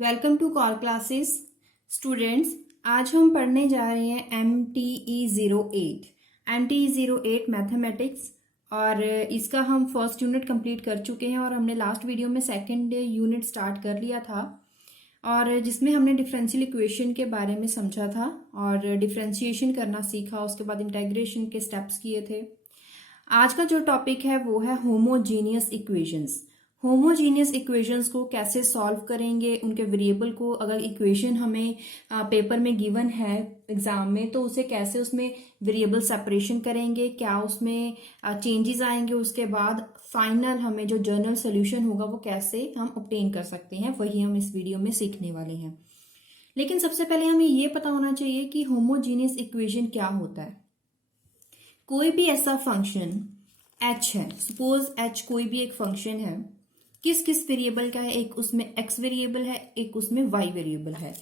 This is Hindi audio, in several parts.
Welcome to call classes students. आज हम पढ़ने जा रहे हैं MTE08 मैथमेटिक्स और इसका हम फर्स्ट यूनिट कंप्लीट कर चुके हैं और हमने लास्ट वीडियो में सेकंड यूनिट स्टार्ट कर लिया था और जिसमें हमने डिफरेंशियल इक्वेशन के बारे में समझा था और डिफरेंशिएशन करना सीखा। उसके बाद इंटीग्रेशन के स्टेप्स किए थे। आज का जो टॉपिक है वो है होमोजीनियस इक्वेशंस। होमोजीनियस इक्वेशंस को कैसे सॉल्व करेंगे, उनके वेरिएबल को, अगर इक्वेशन हमें पेपर में गिवन है एग्जाम में तो उसे कैसे उसमें वेरिएबल सेपरेशन करेंगे, क्या उसमें चेंजेस आएंगे, उसके बाद फाइनल हमें जो जनरल सोल्यूशन होगा वो कैसे हम ऑब्टेन कर सकते हैं, वही हम इस वीडियो में सीखने वाले हैं। लेकिन सबसे पहले हमें ये पता होना चाहिए कि होमोजीनियस इक्वेशन क्या होता है। कोई भी ऐसा फंक्शन h है, सपोज h कोई भी एक फंक्शन है, किस किस वेरिएबल का है, एक उसमें x वेरिएबल है, एक उसमें y वेरिएबल है।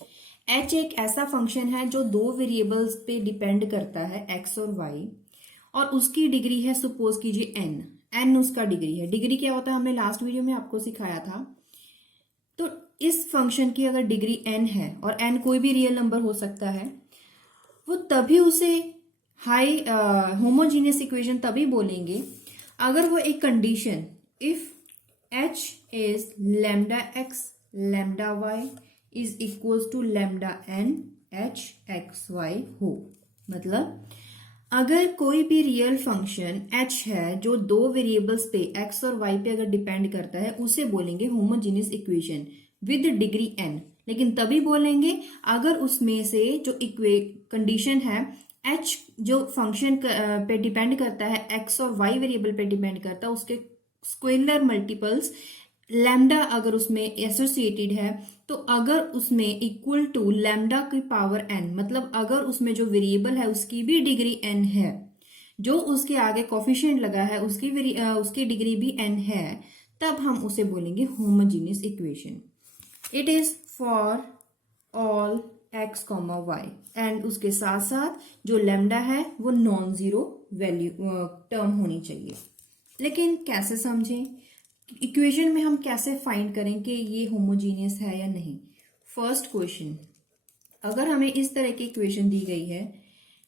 h एक ऐसा फंक्शन है जो दो वेरिएबल्स पे डिपेंड करता है, x और y, और उसकी डिग्री है, सपोज कीजिए n उसका डिग्री है। डिग्री क्या होता है हमने लास्ट वीडियो में आपको सिखाया था। तो इस फंक्शन की अगर डिग्री n है और n कोई भी रियल नंबर हो सकता है, वो तभी उसे हाई होमोजीनियस इक्वेशन तभी बोलेंगे अगर वो एक condition if h is lambda x lambda y is equals to lambda n h x y हो। मतलब अगर कोई भी रियल फंक्शन h है जो दो वेरिएबल्स पे x और y पे अगर डिपेंड करता है, उसे बोलेंगे homogeneous equation with degree n। लेकिन तभी बोलेंगे अगर उसमें से जो कंडीशन है h जो फंक्शन पे डिपेंड करता है, x और y वेरिएबल पे डिपेंड करता है, उसके स्केलर मल्टीपल्स लैम्डा अगर उसमें एसोसिएटेड है, तो अगर उसमें इक्वल टू लैम्डा की पावर n, मतलब अगर उसमें जो वेरिएबल है उसकी भी डिग्री n है, जो उसके आगे कोफिशिएंट लगा है उसकी डिग्री भी n है, तब हम उसे बोलेंगे homogeneous equation. It is for all x, y and उसके साथ साथ जो लैम्डा है वो नॉन जीरो वैल्यू टर्म होनी चाहिए। लेकिन कैसे समझें, इक्वेशन में हम कैसे फाइंड करें कि ये होमोजीनियस है या नहीं। फर्स्ट क्वेश्चन, अगर हमें इस तरह की इक्वेशन दी गई है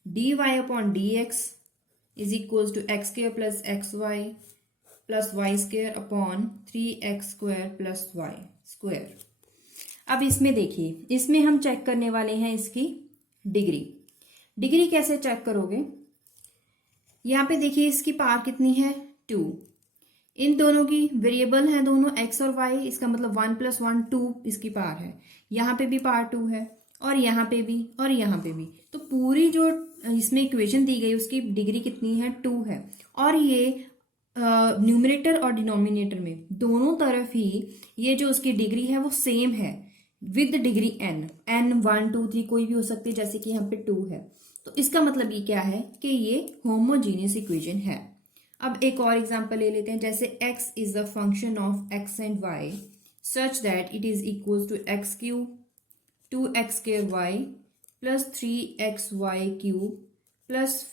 dy upon d x is equal to x square plus x y plus y square upon 3x square plus y square. अब इसमें देखिए, इसमें हम चेक करने वाले हैं इसकी डिग्री। डिग्री कैसे चेक करोगे, यहाँ पे देखिए इसकी पावर कितनी है 2। इन दोनों की वेरिएबल है दोनों x और y, इसका मतलब 1 + 1 2 इसकी पावर है। यहाँ पे भी पावर 2 है और यहाँ पे भी और यहाँ पे भी। तो पूरी जो इसमें इक्वेशन दी गई उसकी डिग्री कितनी है 2 है। और ये न्यूमरेटर और डिनोमिनेटर में दोनों तरफ ही ये जो उसकी डिग्री है वो सेम है विद डिग्री n 1 2 3 कोई भी हो सकती है, जैसे कि यहाँ पे 2 है। तो इसका मतलब ये क्या है कि ये होमोजीनियस इक्वेशन है। अब एक और एग्जांपल ले लेते हैं, जैसे x is the function of x and y such that it is equal to x cube 2x square y plus 3xy cube plus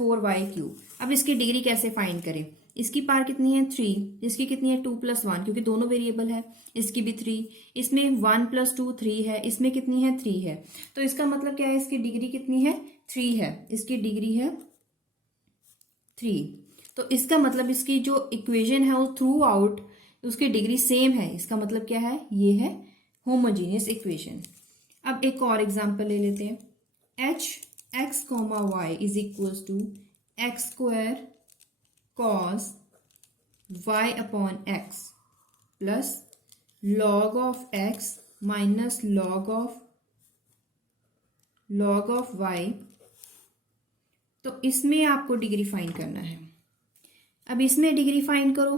4y cube. अब इसकी डिग्री कैसे फाइंड करें, इसकी पावर कितनी है 3, इसकी कितनी है 2 + 1, क्योंकि दोनों वेरिएबल है, इसकी भी 3, इसमें 1 + 2 3 है, इसमें कितनी है 3 है। तो इसका मतलब क्या है, इसकी डिग्री कितनी है 3 है, इसकी डिग्री है 3। तो इसका मतलब इसकी जो इक्वेशन है वो थ्रू आउट उसकी डिग्री सेम है। इसका मतलब क्या है, ये है होमोजीनियस इक्वेशन। अब एक और एग्जांपल ले लेते हैं, h x, y is equal to x square cos y upon x plus log of x minus log of y। तो इसमें आपको डिग्री फाइंड करना है। अब इसमें डिग्री फाइंड करो,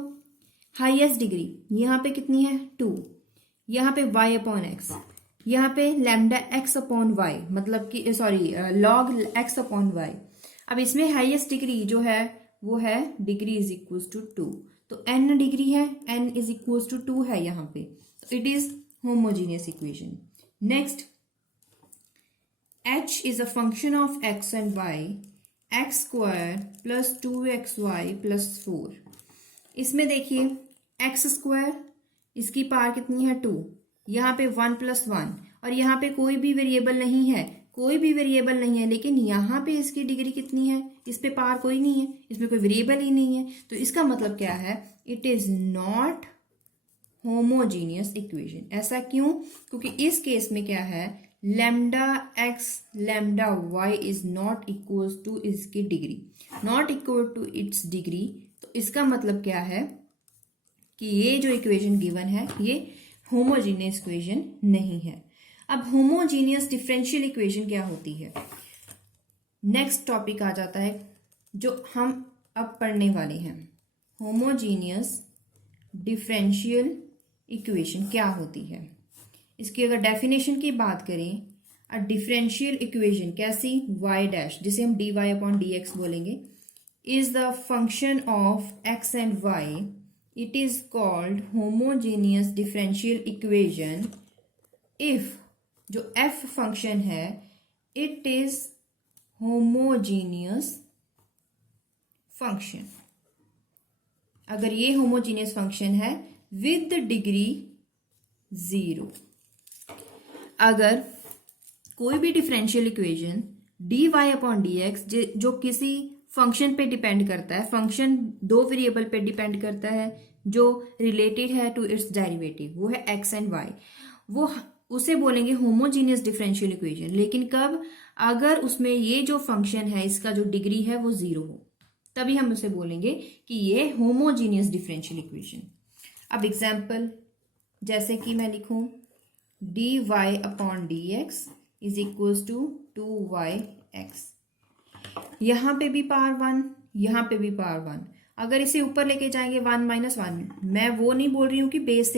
हाईएस्ट डिग्री यहाँ पे कितनी है 2, यहाँ पे y अपॉन x, यहाँ पे लैम्डा x अपॉन y, मतलब कि sorry log x upon y। अब इसमें हाईएस्ट डिग्री जो है वो है डिग्री इज इक्वल टू 2, तो n डिग्री है, n इज इक्वल टू 2 है यहाँ पे, तो it is homogeneous equation. Next, h is a function of x and y x square plus 2xy plus 4। इसमें देखिए x स्क्वायर इसकी पावर कितनी है 2, यहाँ पे 1+1, और यहाँ पे कोई भी वेरिएबल नहीं है, कोई भी वेरिएबल नहीं है, लेकिन यहाँ पे इसकी डिग्री कितनी है, इस पे पावर कोई नहीं है, इसमें कोई वेरिएबल ही नहीं है। तो इसका मतलब क्या है, it is not homogeneous equation. ऐसा क्यों? क्योंकि इस केस में क्या है, lambda x lambda y is not equal to इसकी degree, not equal to its degree. तो इसका मतलब क्या है कि ये जो इक्वेशन गिवन है ये होमोजीनियस इक्वेशन नहीं है। अब होमोजीनियस डिफरेंशियल इक्वेशन क्या होती है, नेक्स्ट टॉपिक आ जाता है जो हम अब पढ़ने वाले हैं। होमोजीनियस डिफरेंशियल इक्वेशन क्या होती है, इसकी अगर डेफिनेशन की बात करें, अ डिफरेंशियल इक्वेशन कैसी, y डैश जिसे हम dy अपॉन dx बोलेंगे, is the function of x and y, it is called homogeneous differential equation if जो f फंक्शन है इट इज होमोजीनियस फंक्शन, अगर ये होमोजीनियस फंक्शन है विद डिग्री 0। अगर कोई भी differential equation dy upon dx जो किसी फंक्शन पे डिपेंड करता है, फंक्शन दो वेरिएबल पे डिपेंड करता है जो रिलेटेड है टू इट्स डेरिवेटिव, वो है x एंड y, वो उसे बोलेंगे होमोजीनियस डिफरेंशियल इक्वेशन। लेकिन कब, अगर उसमें ये जो फंक्शन है इसका जो डिग्री है वो 0 हो, तभी हम उसे बोलेंगे कि ये होमोजीनियस डिफरेंशियल इक्वेशन। अब एग्जाम्पल, जैसे कि मैं लिखूं dy upon dx is equal to 2yx, यहाँ पे भी पावर 1, यहाँ पे भी पावर 1, अगर इसे ऊपर लेके जाएंगे 1-1, मैं वो नहीं बोल रही हूँ कि बेस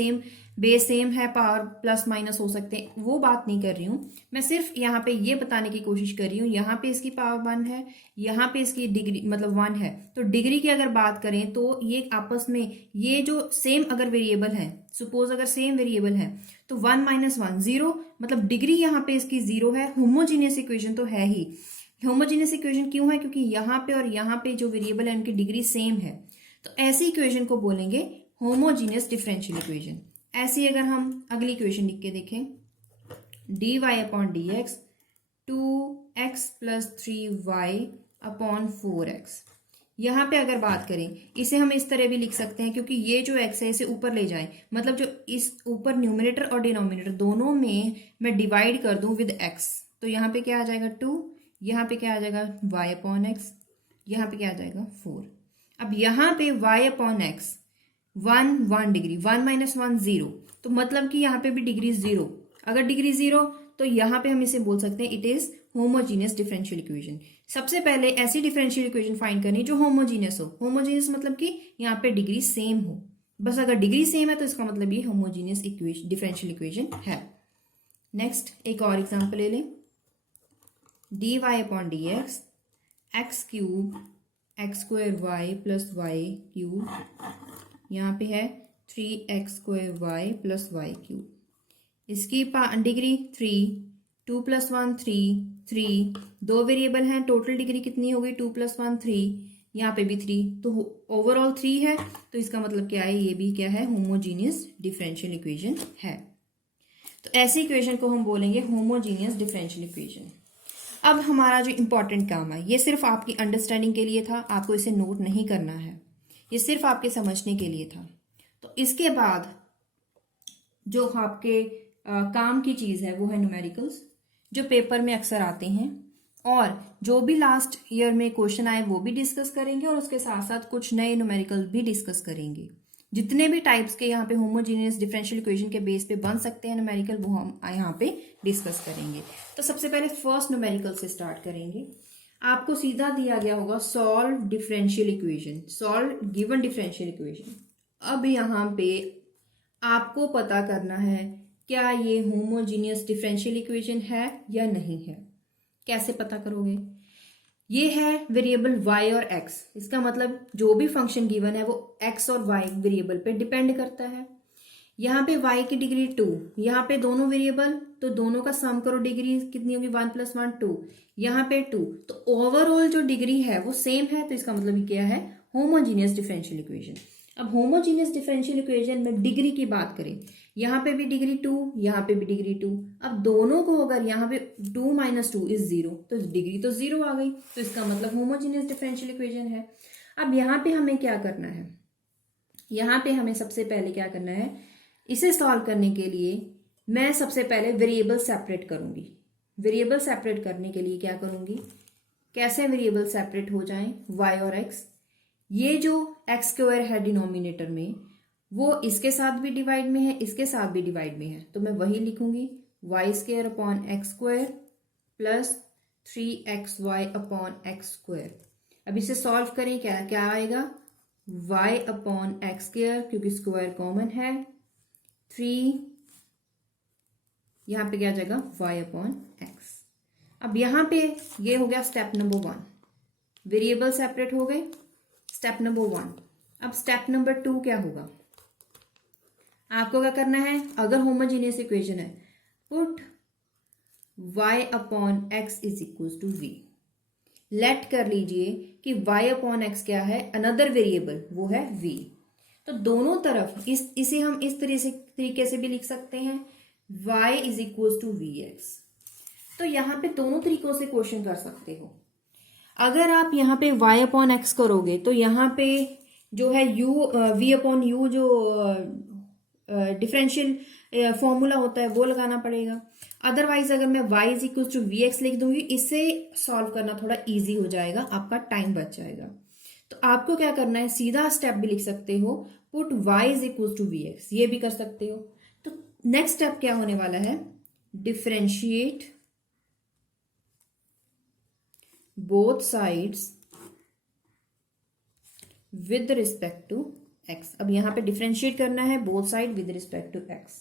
सेम है, पावर प्लस माइनस हो सकते हैं, वो बात नहीं कर रही हूँ, मैं सिर्फ यहाँ पे ये बताने की कोशिश कर रही हूँ, यहाँ पे इसकी पावर 1 है, यहाँ पे इसकी डिग्री मतलब 1 है, तो डिग्री की अगर बात करें तो ये आपस में ये जो सेम अगर वेरिएबल है, सपोज अगर सेम वेरिएबल है तो 1-1 0, मतलब डिग्री यहाँ पे इसकी 0 है, होमोजीनियस इक्वेशन तो है ही। होमोजीनियस इक्वेशन क्यों है, क्योंकि यहाँ पे और यहाँ पे जो वेरिएबल है उनकी डिग्री सेम है, तो ऐसी इक्वेशन को बोलेंगे होमोजीनियस डिफरेंशियल इक्वेशन। ऐसी अगर हम अगली इक्वेशन लिख के देखें, dy upon dx 2x plus 3y upon 4x, यहाँ पे अगर बात करें इसे हम इस तरह भी लिख सकते हैं, क्योंकि ये जो x है इसे ऊपर ले जाएं, मतलब जो इस ऊपर न्यूमरेटर और डिनोमिनेटर दोनों में मैं डिवाइड कर दूं विद x, तो यहाँ पे क्या आ जाएगा 2, यहाँ पे क्या आ जाएगा y अपॉन x, यहाँ पे क्या आ जाएगा 4। अब यहाँ पे y अपॉन x 1 डिग्री, 1-1 0, तो मतलब कि यहाँ पे भी डिग्री 0, अगर डिग्री 0 तो यहाँ पे हम इसे बोल सकते हैं it is homogeneous differential equation. सबसे पहले ऐसी डिफरेंशियल इक्वेशन फाइंड करनी जो होमोजीनियस हो, होमोजीनियस मतलब कि यहाँ पे डिग्री सेम हो, बस अगर डिग्री सेम है तो इसका मतलब ये होमोजीनियस इक्वेशन डिफरेंशियल इक्वेशन है। नेक्स्ट एक और एग्जांपल ले लें, dy upon dx x cube x square y plus y cube, यहाँ पे है 3x square y plus y cube, इसकी डिग्री 3, 2 + 1 3, दो वेरिएबल हैं, टोटल डिग्री कितनी होगी 2 + 1 3, यहाँ पे भी 3, तो ओवरऑल 3 है, तो इसका मतलब क्या है, ये भी क्या है होमोजीनियस डिफरेंशियल इक्वेशन है। तो ऐसी इक्वेशन को हम बोलेंगे होमोजीनियस डिफरेंशियल इक्वेशन। अब हमारा जो इंपॉर्टेंट काम है, ये सिर्फ आपकी अंडरस्टैंडिंग के लिए था, आपको इसे नोट नहीं करना है, ये सिर्फ आपके समझने के लिए था। तो इसके बाद जो आपके काम की चीज़ है वो है न्यूमेरिकल्स, जो पेपर में अक्सर आते हैं, और जो भी लास्ट ईयर में क्वेश्चन आए वो भी डिस्कस करेंगे, और उसके साथ साथ कुछ नए न्यूमेरिकल भी डिस्कस करेंगे। जितने भी टाइप्स के यहाँ पे होमोजीनियस डिफरेंशियल इक्वेशन के बेस पे बन सकते हैं न्यूमेरिकल, वो हम यहाँ पे डिस्कस करेंगे। तो सबसे पहले फर्स्ट न्यूमेरिकल से स्टार्ट करेंगे। आपको सीधा दिया गया होगा solve differential equation, solve given differential equation. अब यहाँ पे आपको पता करना है क्या ये होमोजीनियस डिफरेंशियल इक्वेशन है या नहीं है। कैसे पता करोगे, ये है वेरिएबल y और x, इसका मतलब जो भी फंक्शन गिवन है वो x और y वेरिएबल पे डिपेंड करता है। यहाँ पे y की डिग्री 2, यहाँ पे दोनों वेरिएबल, तो दोनों का सम करो, डिग्री कितनी होगी 1 + 1 2, यहाँ पे 2, तो ओवरऑल जो डिग्री है वो सेम है, तो इसका मतलब क्या है होमोजीनियस डिफरेंशियल इक्वेशन। अब होमोजीनियस डिफरेंशियल इक्वेशन में डिग्री की बात करें, यहाँ पे भी डिग्री 2, यहाँ पे भी डिग्री 2। अब दोनों को अगर यहाँ पे 2 - 2 = 0, तो डिग्री तो 0 आ गई, तो इसका मतलब होमोजीनियस डिफरेंशियल इक्वेशन है। अब यहाँ पे हमें क्या करना है, यहाँ पे हमें सबसे पहले क्या करना है, इसे सॉल्व करने के लिए मैं सबसे पहले वेरिएबल सेपरेट करूंगी। वेरिएबल सेपरेट करने के लिए क्या करूंगी, कैसे वेरिएबल सेपरेट हो जाएं, y और x। ये जो x² है डिनोमिनेटर में, वो इसके साथ भी डिवाइड में है, इसके साथ भी डिवाइड में है, तो मैं वही लिखूंगी y² upon x² plus 3xy upon x²। अब इसे सॉल्व करें, क्या क्या आएगा, y अपॉन x², क्योंकि स्क्वायर कॉमन है, 3, यहां पे क्या आ जाएगा y अपॉन x। अब यहां पे ये हो गया स्टेप नंबर 1, वेरिएबल सेपरेट हो गए, स्टेप नंबर 1। अब स्टेप नंबर 2 क्या होगा, आपको क्या करना है, अगर होमोजीनियस इक्वेशन है, put y upon x is equal to v। Let कर लीजिए कि y अपॉन x क्या है, अनदर वेरिएबल, वो है v। तो दोनों तरफ इसे हम इस तरीके से भी लिख सकते हैं, y is equal to vx। तो यहाँ पे दोनों तरीकों से क्वेश्चन कर सकते हो। अगर आप यहाँ पे y अपॉन x करोगे तो यहाँ पे जो है v अपॉन u जो डिफरेंशियल फॉर्मूला होता है वो लगाना पड़ेगा। अदरवाइज अगर मैं y is equal to vx लिख दूंगी, इससे सॉल्व करना थोड़ा इजी हो जाएगा, आपका टाइम बच जाएगा। तो आपको क्या करना है, सीधा स्टेप भी लिख सकते हो, put y is equal to vx, ये भी कर सकते हो। तो नेक्स्ट स्टेप क्या होने वाला है, differentiate both sides with respect to x। अब यहां पे डिफरेंशिएट करना है both side with respect to x।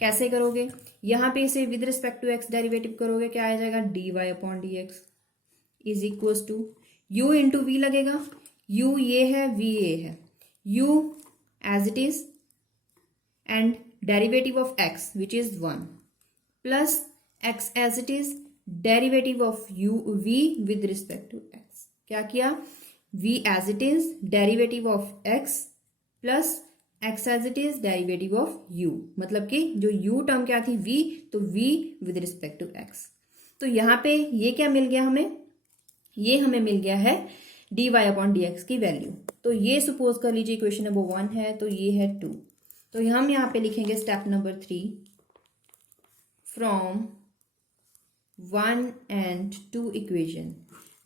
कैसे करोगे, यहां पे इसे with respect to x derivative करोगे, क्या आ जाएगा, dy upon dx is equal to u into v लगेगा, u ये है, v ये है, u as it is and derivative of x which is 1 plus x as it is derivative of v with respect to x। क्या किया, v as it is derivative of x plus x as it is derivative of u, मतलब कि जो u टर्म क्या थी v, तो v with respect to x। तो यहाँ पे ये क्या मिल गया हमें, ये हमें मिल गया है dy अपॉन dx की वैल्यू। तो ये सपोज कर लीजिए इक्वेशन नंबर 1 है, तो ये है 2। तो हम यहाँ पे लिखेंगे step number 3, from 1 and 2 equation,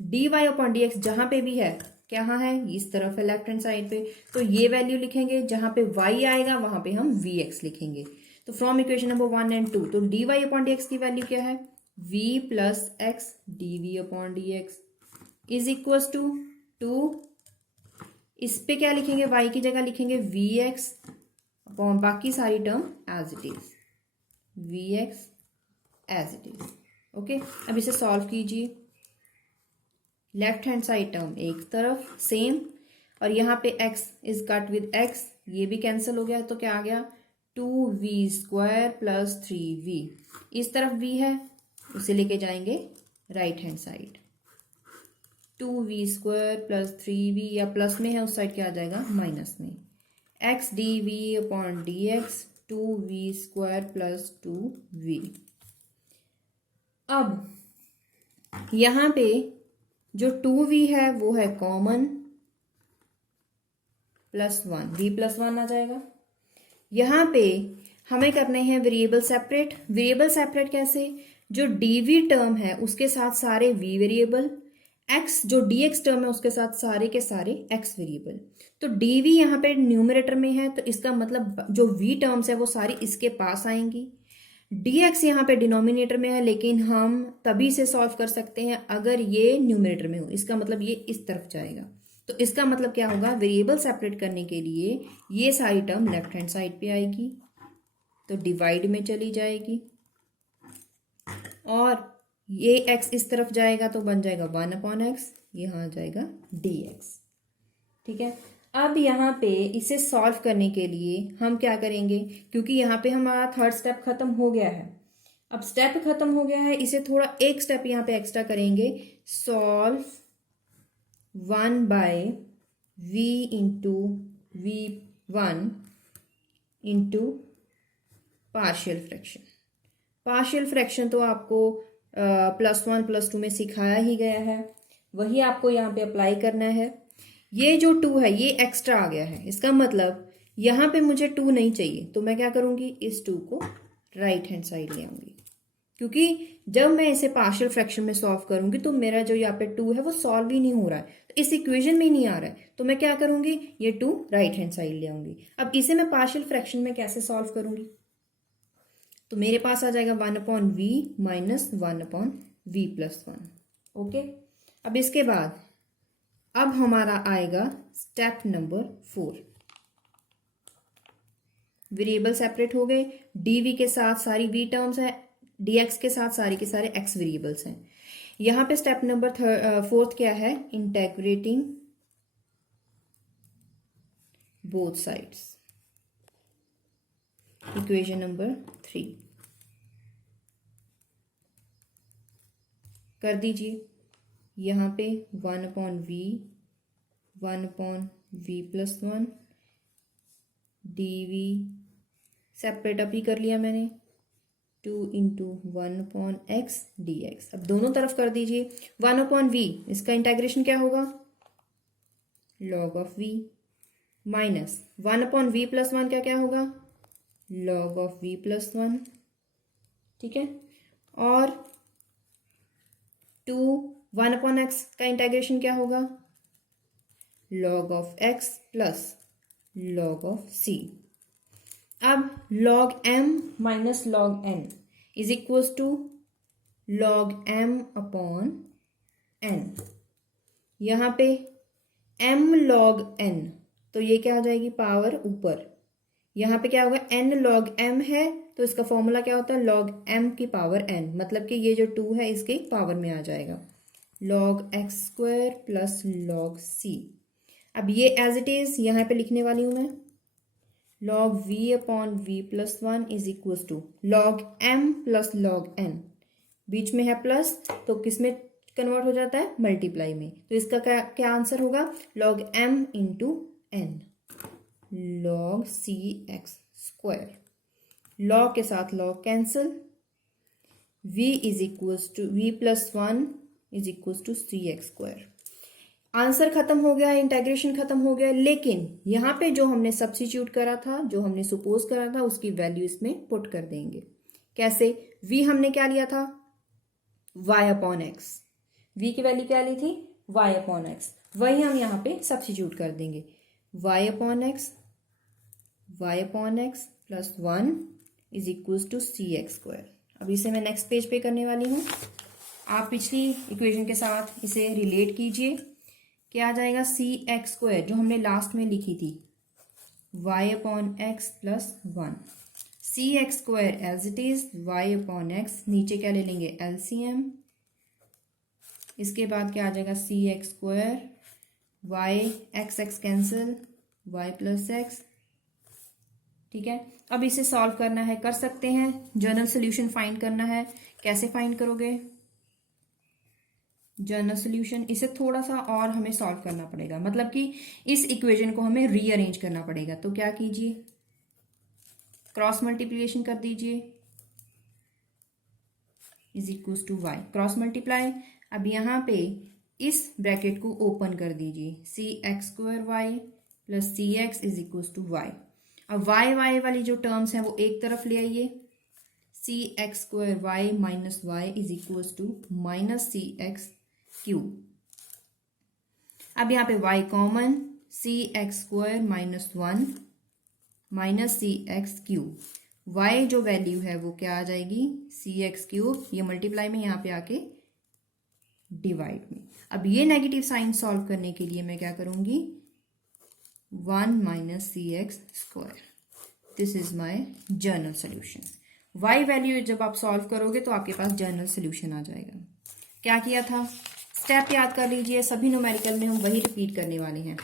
dy upon dx जहां पे भी है, क्या है, इस तरफ है लेफ्ट हैंड साइड पे, तो ये वैल्यू लिखेंगे, जहां पे y आएगा वहां पे हम vx लिखेंगे। तो फ्रॉम इक्वेशन नंबर 1 and 2, तो dy अपॉन dx की वैल्यू क्या है, v plus x dv upon dx is equal to 2, इस पे क्या लिखेंगे, y की जगह लिखेंगे vx अपॉन बाकी सारी term as it is, vx as it is. Okay, अब इसे सॉल्व कीजिए, लेफ्ट हैंड साइड टर्म एक तरफ सेम, और यहाँ पे x is cut with x, ये भी कैंसिल हो गया, तो क्या आ गया, 2v² प्लस 3v, इस तरफ v है, उसे लेके जाएंगे right hand side, 2v² plus 3v, या प्लस में है उस साइड क्या आ जाएगा, माइनस में, x dv upon dx 2v² plus 2v। अब यहां पे जो 2v है वो है कॉमन, प्लस 1, v प्लस 1 आ जाएगा। यहां पे हमें करने हैं वेरिएबल सेपरेट। वेरिएबल सेपरेट कैसे, जो dv टर्म है उसके साथ सारे v वेरिएबल, x जो dx टर्म है उसके साथ सारे के सारे x वेरिएबल। तो dv यहाँ पे न्यूमरेटर में है, तो इसका मतलब जो v टर्म्स है वो सारी इसके पास आएंगी। dx यहाँ पे डिनोमिनेटर में है, लेकिन हम तभी से सॉल्व कर सकते हैं अगर ये न्यूमरेटर में हो, इसका मतलब ये इस तरफ जाएगा। तो इसका मतलब क्या होगा, वेरिएबल सेपरेट करने के लिए ये सारी टर्म लेफ्ट हैंड साइड पे आएगी, तो डिवाइड में चली जाएगी, और ये x इस तरफ जाएगा तो बन जाएगा 1 अपॉन x, यहाँ आ जाएगा dx। ठीक है, अब यहाँ पे इसे सॉल्व करने के लिए हम क्या करेंगे, क्योंकि यहाँ पे हमारा थर्ड स्टेप खत्म हो गया है, अब स्टेप खत्म हो गया है, इसे थोड़ा एक स्टेप यहाँ पे एक्स्ट्रा करेंगे, solve 1 by v into v 1 into partial fraction. Partial fraction तो आपको +1 +2 में सिखाया ही गया है, वही आपको यहाँ पे अप्लाई करना है। ये जो 2 है ये एक्स्ट्रा आ गया है, इसका मतलब यहाँ पे मुझे 2 नहीं चाहिए, तो मैं क्या करूँगी, इस 2 को राइट हैंड साइड ले आऊँगी, क्योंकि जब मैं इसे पार्शियल फ्रैक्शन में सॉल्व करूंगी तो मेरा जो यहाँ पे 2 है वो सॉल्व ही नहीं हो रहा है, तो इस इक्वेशन में ही नहीं आ रहा है, तो मैं क्या करूंगी, ये 2 राइट हैंड साइड ले आऊंगी। अब इसे मैं पार्शियल फ्रैक्शन में कैसे सॉल्व करूंगी, तो मेरे पास आ जाएगा 1/v माइनस 1/v+1। ओके, अब इसके बाद अब हमारा आएगा स्टेप नंबर 4। वेरिएबल सेपरेट हो गए, dv के साथ सारी v टर्म्स है, dx के साथ सारे के सारे x वेरिएबल्स हैं। यहां पे स्टेप नंबर 4 क्या है, integrating both sides, equation number 3 कर दीजिए। यहां पे 1/v 1/v+1 dv separate up ही कर लिया मैंने, 2 इंटू 1/x dx। अब दोनों तरफ कर दीजिए। 1/v इसका इंटेग्रेशन क्या होगा, log of v, minus 1/v+1 का क्या होगा, log ऑफ v+1। ठीक है, और 2 1/x का इंटेग्रेशन क्या होगा, log of x plus log of c। अब log m minus log n is equals to log m upon n। यहां पे m log n, तो ये क्या हो जाएगी, पावर ऊपर, यहां पे क्या होगा, n log m है, तो इसका फॉर्मूला क्या होता है, log m की पावर n, मतलब कि ये जो 2 है इसके पावर में आ जाएगा, log x² plus log c। अब ये एज इट इज यहां पे लिखने वाली हूं मैं, log v upon v+1 is equal to log m plus log n, बीच में है प्लस तो किस में कन्वर्ट हो जाता है, मल्टीप्लाई में, तो इसका क्या आंसर होगा, log m into n log cx²। log के साथ log cancel, v is equal to v+1 is equal to cx²। Answer खत्म हो गया, इंटेग्रेशन खत्म हो गया, लेकिन यहाँ पे जो हमने सब्स्टिट्यूट करा था, जो हमने सपोज करा था, उसकी वैल्यू इसमें पुट कर देंगे। कैसे, v हमने क्या लिया था, y/x, v की वैल्यू क्या ली थी, y/x, वही हम यहाँ पे सब्स्टिट्यूट कर देंगे, y/x plus 1 is equal to cx²। अब इसे मैं नेक्स्ट पेज पे करने वाली हूँ, आप पिछली इक्वेशन के साथ इसे रिलेट कीजिए। क्या आ जाएगा, cx² जो हमने लास्ट में लिखी थी, y/x plus 1, cx² as it is, y/x, नीचे क्या ले लेंगे, LCM, इसके बाद क्या आ जाएगा, cx², y x cancel, y plus x। ठीक है, अब इसे सॉल्व करना है, कर सकते हैं, जनरल सोल्यूशन फाइंड करना है। कैसे फाइंड करोगे जनरल सोल्यूशन, इसे थोड़ा सा और हमें सॉल्व करना पड़ेगा, मतलब कि इस इक्वेशन को हमें रीअरेंज करना पड़ेगा। तो क्या कीजिए, क्रॉस मल्टीप्लिकेशन कर दीजिए, is equal to y, cross multiply. अब यहाँ पे इस ब्रैकेट को ओपन कर दीजिए, cx² plus cx is equal to y। अब y वाली जो टर्म्स हैं वो एक तरफ ले आइए, cx² minus y is equal to minus cx³। अब यहाँ पे y common, cx² minus 1 minus cx³, y जो वैल्यू है वो क्या आ जाएगी, cx³, ये मल्टीप्लाई में यहाँ पे आके डिवाइड में। अब ये नेगेटिव साइन सॉल्व करने के लिए मैं क्या करूंगी, 1 minus cx²। This is my general solution. y value जब आप सॉल्व करोगे तो आपके पास जनरल सोल्यूशन आ जाएगा। क्या किया था, स्टेप याद कर लीजिए, सभी न्यूमेरिकल में हम वही रिपीट करने वाले हैं।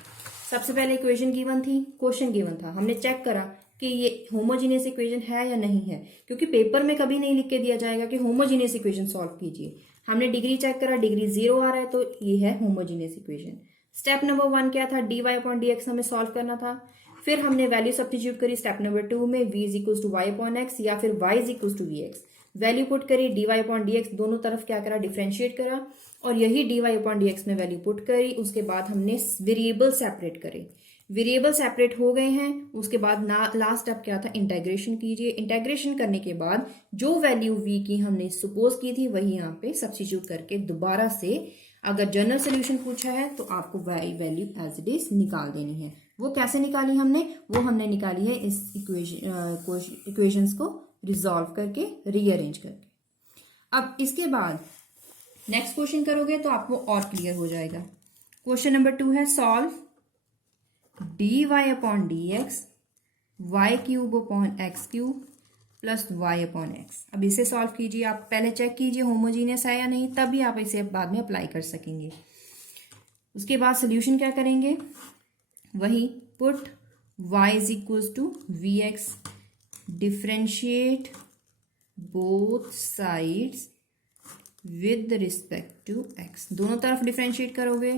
सबसे पहले इक्वेशन गिवन थी, क्वेश्चन गिवन था, हमने चेक करा कि ये होमोजीनियस इक्वेशन है या नहीं है, क्योंकि पेपर में कभी नहीं लिख के दिया जाएगा कि होमोजीनियस इक्वेशन सॉल्व कीजिए। हमने डिग्री चेक करा, डिग्री 0 आ रहा है, तो ये है होमोजीनियस इक्वेशन। स्टेप नंबर 1 क्या था, dy/dx हमें सॉल्व करना था। फिर हमने वैल्यू सब्स्टिट्यूट करी स्टेप नंबर 2 में, v is equal to y upon x या फिर y is equal to v x. Value put करी, dy अपॉन डी एक्स, दोनों तरफ क्या करा, डिफ्रेंशिएट करा, और यही dy अपॉन डी एक्स में वैल्यू पुट करी। उसके बाद हमने वेरिएबल सेपरेट करे, वेरिएबल सेपरेट हो गए हैं। उसके बाद लास्ट स्टेप क्या था, इंटेग्रेशन कीजिए। इंटेग्रेशन करने के बाद जो वैल्यू v की हमने सपोज की थी वही यहाँ पे सब्स्टिट्यूट करके दोबारा से अगर जनरल सोल्यूशन पूछा है तो आपको y value as it is निकाल देनी है। वो कैसे निकाली हमने, वो हमने निकाली है इस इक्वेशंस को रिजॉल्व करके, रीअरेंज करके। अब इसके बाद नेक्स्ट क्वेश्चन करोगे तो आपको और क्लियर हो जाएगा। क्वेश्चन नंबर 2 है, solve dy upon d x y cube upon x cube plus y upon x. अब इसे सॉल्व कीजिए, आप पहले चेक कीजिए होमोजीनियस है या नहीं, तभी आप इसे बाद में अप्लाई कर सकेंगे। उसके बाद सोल्यूशन क्या करेंगे, वही put y is equal to v x, differentiate both sides with respect to x। दोनों तरफ डिफ्रेंशिएट करोगे,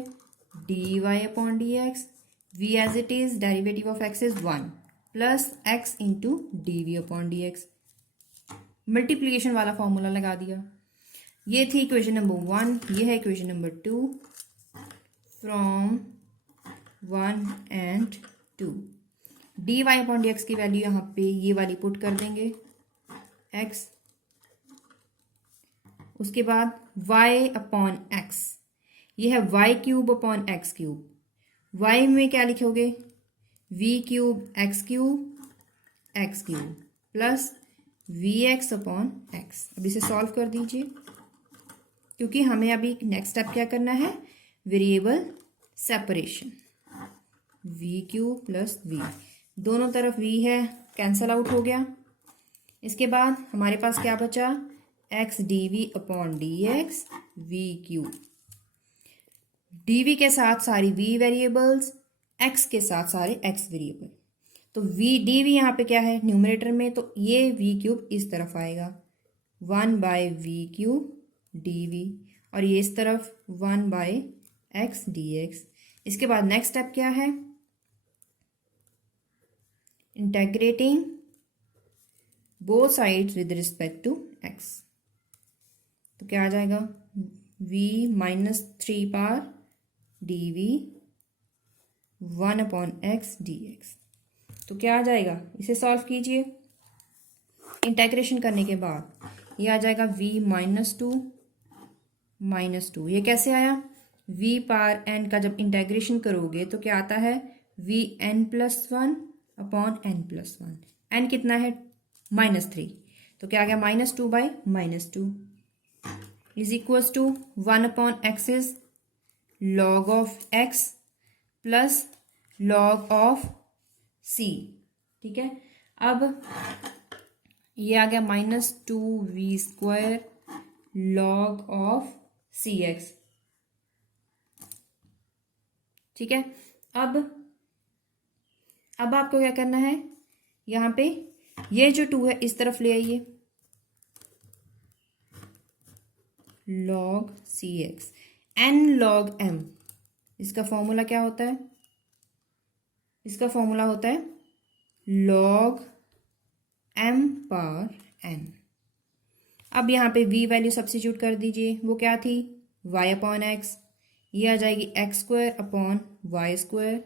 dy upon d x, v as it is, derivative of x is 1 plus x into d v upon d x. Multiplication वाला फॉर्मूला लगा दिया। ये थी इक्वेशन नंबर 1, ये है equation number 2 from 1 and 2। dy upon d x की वैल्यू यहाँ पे ये वाली पुट कर देंगे x, उसके बाद y अपॉन x, ये है y cube upon x cube. y में क्या लिखोगे, v cube x cube plus vx upon x। अब इसे सॉल्व कर दीजिए, क्योंकि हमें अभी नेक्स्ट स्टेप क्या करना है, variable separation. v cube plus v, दोनों तरफ v है, कैंसल आउट हो गया। इसके बाद हमारे पास क्या बचा, x dv upon dx v cube. dv के साथ सारी v वेरिएबल्स, x के साथ सारे x वेरिएबल। तो v dv यहाँ पे क्या है न्यूमरेटर में, तो ये v क्यूब इस तरफ आएगा 1 बाय v क्यूब dv, और ये इस तरफ 1 बाय x dx। इसके बाद नेक्स्ट स्टेप क्या है, integrating both sides with respect to x। तो क्या आ जाएगा, v minus 3 power dv 1 upon x dx। तो क्या आ जाएगा, इसे सॉल्व कीजिए। इंटेग्रेशन करने के बाद ये आ जाएगा v माइनस 2। ये कैसे आया, v पावर n का जब इंटेग्रेशन करोगे तो क्या आता है, v n plus 1 upon n plus 1। n कितना है, -3, तो क्या आ गया -2 by -2 is equals to 1 upon x is log of x plus log of c। ठीक है, अब ये आ गया -2v² log ऑफ cx। ठीक है, अब आपको क्या करना है, यहाँ पे ये जो 2 है इस तरफ ले आइए, log cx n log m। इसका फॉर्मूला क्या होता है, इसका फॉर्मूला होता है log m पावर n। अब यहाँ पे v वैल्यू सब्स्टिट्यूट कर दीजिए, वो क्या थी y अपॉन x, ये आ जाएगी x² upon y²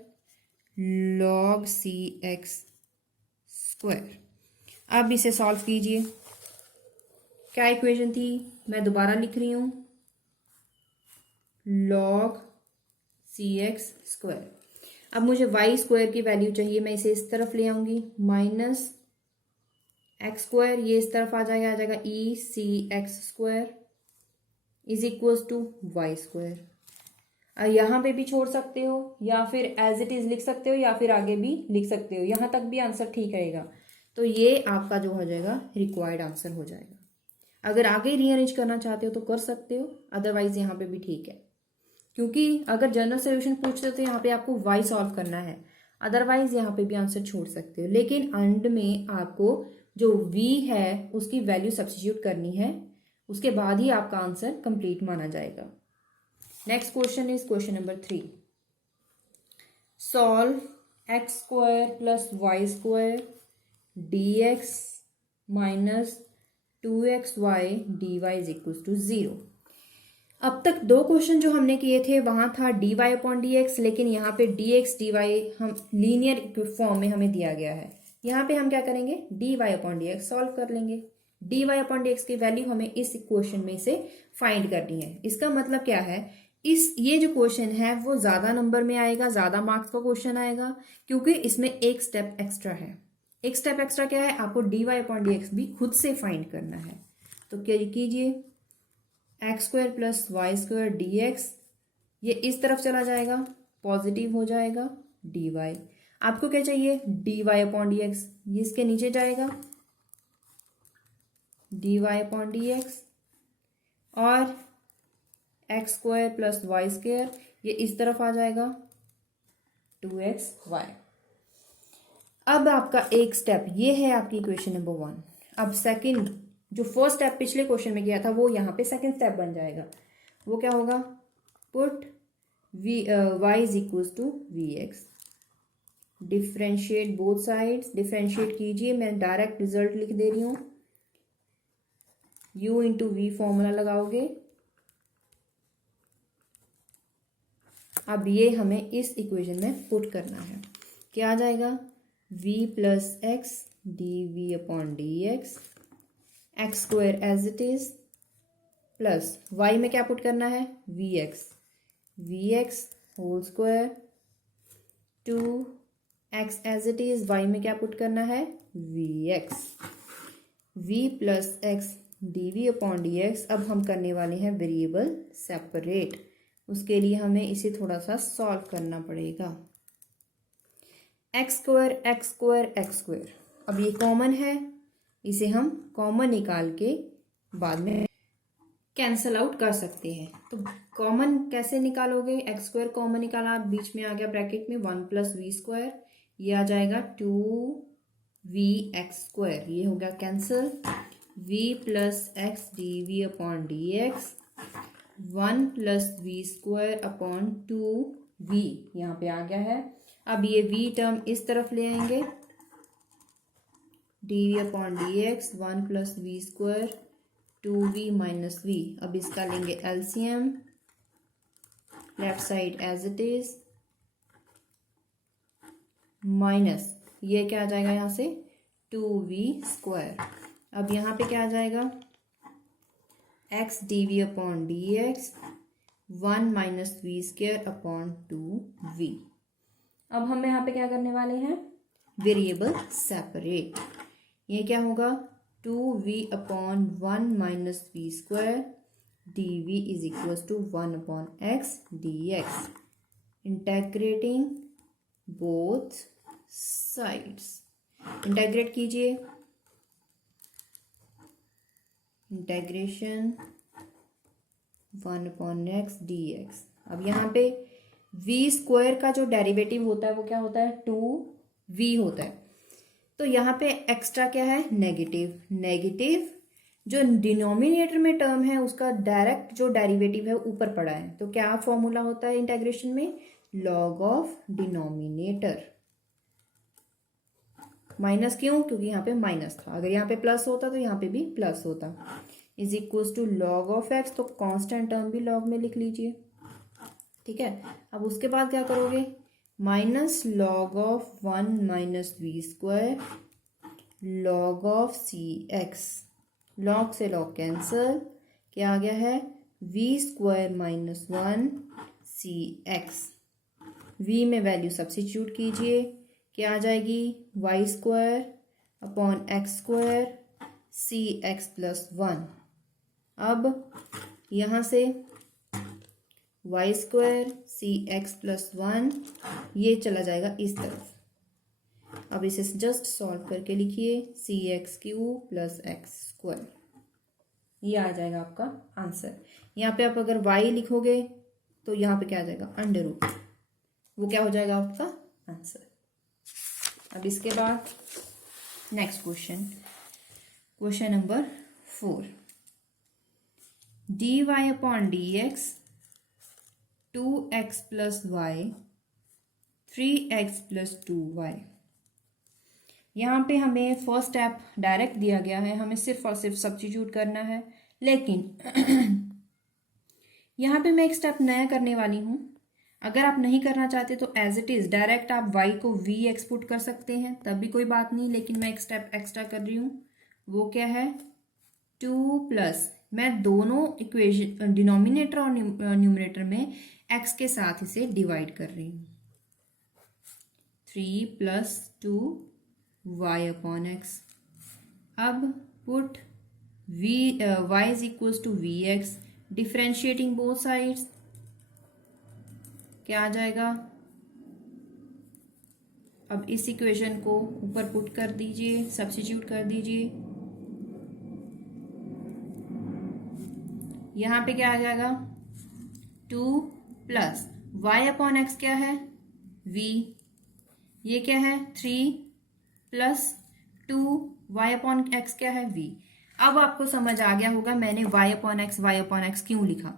log cx²। अब इसे सॉल्व कीजिए। क्या इक्वेशन थी, मैं दोबारा लिख रही हूं, log cx²। अब मुझे y² की वैल्यू चाहिए, मैं इसे इस तरफ ले आऊंगी, माइनस x², ये इस तरफ आ जाएगा e cx² is equals to y²। यहाँ पे भी छोड़ सकते हो या फिर एज इट इज लिख सकते हो, या फिर आगे भी लिख सकते हो, यहाँ तक भी आंसर ठीक रहेगा। तो ये आपका जो हो जाएगा रिक्वायर्ड आंसर हो जाएगा। अगर आगे रीअरेंज करना चाहते हो तो कर सकते हो, अदरवाइज यहाँ पे भी ठीक है, क्योंकि अगर जनरल सोल्यूशन पूछते हो तो यहाँ पे आपको y सॉल्व करना है, अदरवाइज यहाँ पे भी आंसर छोड़ सकते हो। लेकिन एंड में आपको जो v है उसकी वैल्यू सब्स्टिट्यूट करनी है, उसके बाद ही आपका आंसर कंप्लीट माना जाएगा। Next question is question number 3, solve x square plus y square d x minus 2xy dy is equal to 0। अब तक दो क्वेश्चन जो हमने किए थे वहां था dy अपॉन डी एक्स, लेकिन यहाँ पे dx dy हम लीनियर फॉर्म में हमें दिया गया है। यहाँ पे हम क्या करेंगे, dy upon d x solve कर लेंगे। dy अपॉन डी एक्स की वैल्यू हमें इस क्वेश्चन में से फाइंड करनी है। इसका मतलब क्या है, ये जो क्वेश्चन है वो ज्यादा नंबर में आएगा, ज्यादा मार्क्स का क्वेश्चन आएगा, क्योंकि इसमें एक स्टेप एक्स्ट्रा है। एक स्टेप एक्स्ट्रा क्या है, आपको dy अपॉन डी एक्स भी खुद से फाइंड करना है। तो क्या कीजिए, x square plus y square d x, ये इस तरफ चला जाएगा, पॉजिटिव हो जाएगा डी वाई। आपको क्या चाहिए, d y upon d x, ये इसके नीचे जाएगा d y upon d x, और x square plus y square ये इस तरफ आ जाएगा 2xy। अब आपका एक स्टेप ये है आपकी इक्वेशन नंबर 1। अब सेकंड जो फर्स्ट स्टेप पिछले क्वेश्चन में किया था वो यहाँ पे सेकंड स्टेप बन जाएगा। वो क्या होगा, put y is equal to v x, differentiate both sides, differentiate कीजिए, मैं डायरेक्ट रिजल्ट लिख दे रही हूँ, u इंटू वी फॉर्मूला लगाओगे। अब ये हमें इस इक्वेशन में पुट करना है, क्या आ जाएगा, v plus x d v upon d x, x square as it is, plus y में क्या पुट करना है, v x whole square, two x as it is, y में क्या पुट करना है, v x, v plus x d v upon d x. अब हम करने वाले हैं वेरिएबल सेपरेट, उसके लिए हमें इसे थोड़ा सा सॉल्व करना पड़ेगा। X square x square x square, अब ये कॉमन है, इसे हम कॉमन निकाल के बाद में कैंसल आउट कर सकते हैं। तो कॉमन कैसे निकालोगे, एक्स स्क्वायर कॉमन निकाला, बीच में आ गया ब्रैकेट में 1 प्लस वी स्क्वायर, ये आ जाएगा 2v एक्स स्क्वायर, ये हो गया cancel, v plus x d v upon d x, 1 plus v square upon 2v यहाँ पे आ गया है। अब ये v टर्म इस तरफ ले आएंगे, d v upon d x, 1 plus v square 2v minus v। अब इसका लेंगे LCM, left side as it is, minus ये क्या आ जाएगा यहाँ से 2v स्क्वायर। अब यहाँ पे क्या आ जाएगा, x d v upon d x, 1 minus v square upon 2v। अब हम यहाँ पे क्या करने वाले हैं, वेरिएबल सेपरेट। ये क्या होगा, 2v upon 1 minus v square d v is equal to 1 upon x d x, integrating both sides, integrate कीजिए, integration 1 upon x d x. अब यहाँ पे v स्क्वायर का जो डेरिवेटिव होता है वो क्या होता है, 2v होता है। तो यहाँ पे एक्स्ट्रा क्या है, नेगेटिव, नेगेटिव जो डिनोमिनेटर में टर्म है उसका डायरेक्ट जो डेरिवेटिव है ऊपर पड़ा है। तो क्या फॉर्मूला होता है इंटेग्रेशन में, लॉग ऑफ डिनोमिनेटर, माइनस क्यों, क्योंकि यहाँ पे माइनस था, अगर यहाँ पे प्लस होता तो यहाँ पे भी प्लस होता, is equal to log of x, तो कांस्टेंट टर्म भी लॉग में लिख लीजिए, ठीक है। अब उसके बाद क्या करोगे, minus log of 1 minus v square log of c x, log से लॉग कैंसल, क्या आ गया है, v square minus 1 c x, v में वैल्यू सब्स्टिट्यूट कीजिए, क्या आ जाएगी, y square upon x square c x plus 1। अब यहाँ से y square c x plus 1 ये चला जाएगा इस तरफ। अब इसे जस्ट सॉल्व करके लिखिए, c x q plus x square, ये आ जाएगा आपका आंसर। यहाँ पे आप अगर y लिखोगे तो यहाँ पे क्या आ जाएगा, अंडर रूट, वो क्या हो जाएगा आपका आंसर। अब इसके बाद next question, question number 4, d y upon d x 2x plus y 3x plus 2y। यहाँ पे हमें फर्स्ट स्टेप डायरेक्ट दिया गया है, हमें सिर्फ और सिर्फ सब्स्टिट्यूट करना है, लेकिन यहाँ पे मैं एक स्टेप नया करने वाली हूँ। अगर आप नहीं करना चाहते तो एज इट इज डायरेक्ट आप y को v एक्सपुट कर सकते हैं, तब भी कोई बात नहीं, लेकिन मैं एक स्टेप एक्स्ट्रा कर रही हूँ। वो क्या है, 2 प्लस, मैं दोनों इक्वेशन डिनोमिनेटर और न्यूमरेटर में x के साथ इसे डिवाइड कर रही हूँ। 3 प्लस 2 y अपॉन x। अब put y is equals to v x, differentiating both sides, क्या आ जाएगा। अब इस इक्वेशन को ऊपर पुट कर दीजिए, सब्स्टिट्यूट कर दीजिए। यहां पे क्या आ जाएगा, 2 प्लस y अपॉन एक्स क्या है, v, ये क्या है 3 प्लस 2 y अपॉन एक्स क्या है, v। अब आपको समझ आ गया होगा मैंने y अपॉन एक्स क्यों लिखा,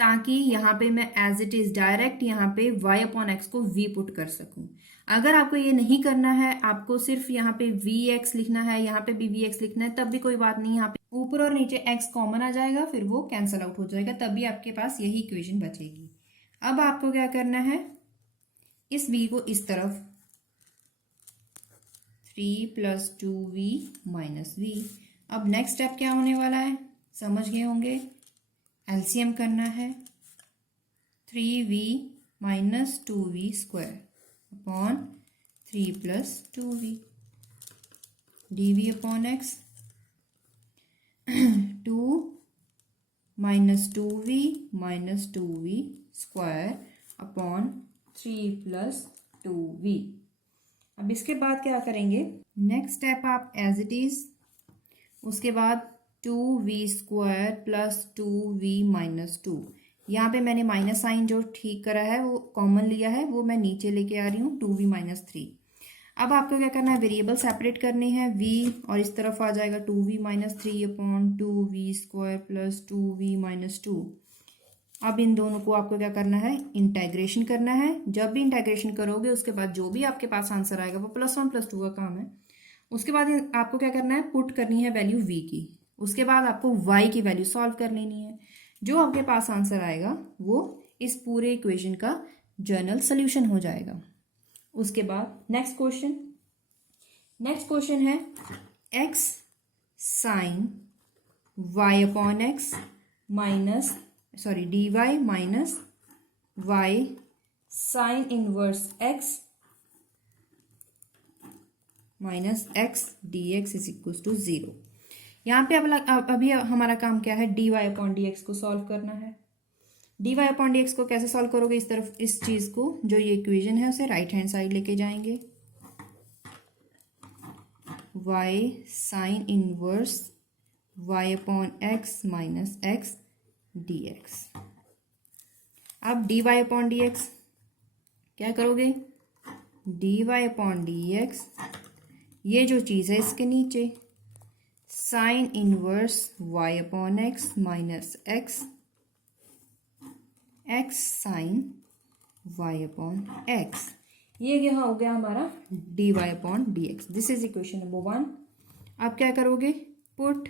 ताकि यहाँ पे मैं एज इट इज डायरेक्ट यहाँ पे y अपॉन एक्स को v पुट कर सकूं। अगर आपको ये नहीं करना है, आपको सिर्फ यहाँ पे vx लिखना है, यहाँ पे भी vx लिखना है, तब भी कोई बात नहीं, यहाँ पे ऊपर और नीचे x कॉमन आ जाएगा, फिर वो कैंसल आउट हो जाएगा, तब भी आपके पास यही इक्वेशन बचेगी। अब आपको क्या करना है, इस v को इस तरफ 3 प्लस 2v माइनस v। अब नेक्स्ट स्टेप क्या होने वाला है, समझ गए होंगे, एलसीएम करना है। 3v minus 2v square upon 3 plus 2v dv upon x. 2 minus 2v minus 2v square upon 3 plus 2v। अब इसके बाद क्या करेंगे, नेक्स्ट स्टेप आप एज इट इज, उसके बाद 2v square plus 2v minus 2। यहाँ पे मैंने माइनस साइन जो ठीक करा है वो कॉमन लिया है, वो मैं नीचे लेके आ रही हूँ 2v माइनस 3। अब आपको क्या करना है, वेरिएबल सेपरेट करने हैं v, और इस तरफ आ जाएगा 2v minus 3 upon 2v square plus 2v minus 2। अब इन दोनों को आपको क्या करना है, इंटेग्रेशन करना है। जब भी इंटेग्रेशन करोगे उसके बाद जो भी आपके पास आंसर आएगा वो +1 +2 का काम है। उसके बाद आपको क्या करना है, पुट करनी है वैल्यू v की, उसके बाद आपको y की वैल्यू सॉल्व कर लेनी है। जो आपके पास आंसर आएगा वो इस पूरे इक्वेशन का जनरल सोल्यूशन हो जाएगा। उसके बाद नेक्स्ट क्वेश्चन है x sine y upon x minus dy minus y sine inverse x minus x dx is equal to 0। यहाँ पे अभी हमारा काम क्या है, dy अपॉन dx को सॉल्व करना है। dy अपॉन dx को कैसे सॉल्व करोगे, इस तरफ इस चीज को, जो ये इक्वेशन है उसे राइट हैंड साइड लेके जाएंगे। y sine inverse y upon x minus x dx। अब dy अपॉन dx क्या करोगे, dy अपॉन dx, ये जो चीज है इसके नीचे sine inverse y upon x minus x sine y upon x, ये यहाँ हो गया हमारा dy upon dx। This is equation number 1। आप क्या करोगे, put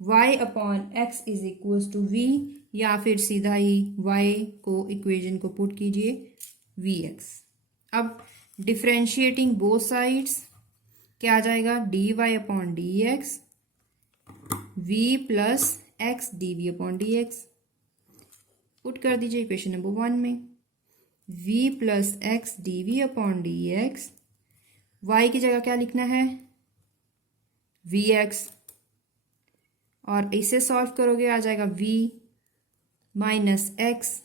y upon x is equals to v, या फिर सीधा ही y को इक्वेशन को पुट कीजिए vx। अब डिफ्रेंशिएटिंग बोथ साइड्स क्या आ जाएगा, dy upon dx v plus x dv upon dx। Put कर दीजिए इक्वेशन नंबर 1 में, v plus x dv upon dx, y की जगह क्या लिखना है, vx, और इसे सॉल्व करोगे आ जाएगा v minus x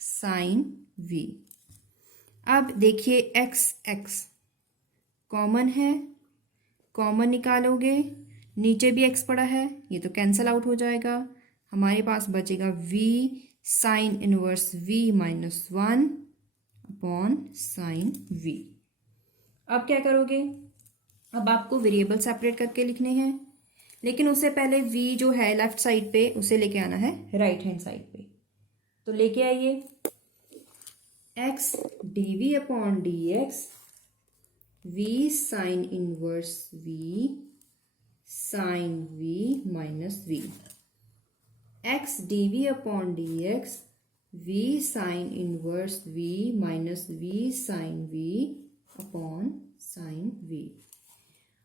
sine v। अब देखिए x कॉमन है, कॉमन निकालोगे, नीचे भी x पड़ा है, ये तो कैंसल आउट हो जाएगा, हमारे पास बचेगा v sine inverse v minus 1 upon sine v। अब क्या करोगे, अब आपको वेरिएबल सेपरेट करके लिखने हैं, लेकिन उससे पहले v जो है लेफ्ट साइड पे उसे लेके आना है राइट हैंड साइड पे। तो लेके आइए, x d v upon d x v sine inverse v sine v minus v, x d v upon d x v sine inverse v minus v sine v upon sine v.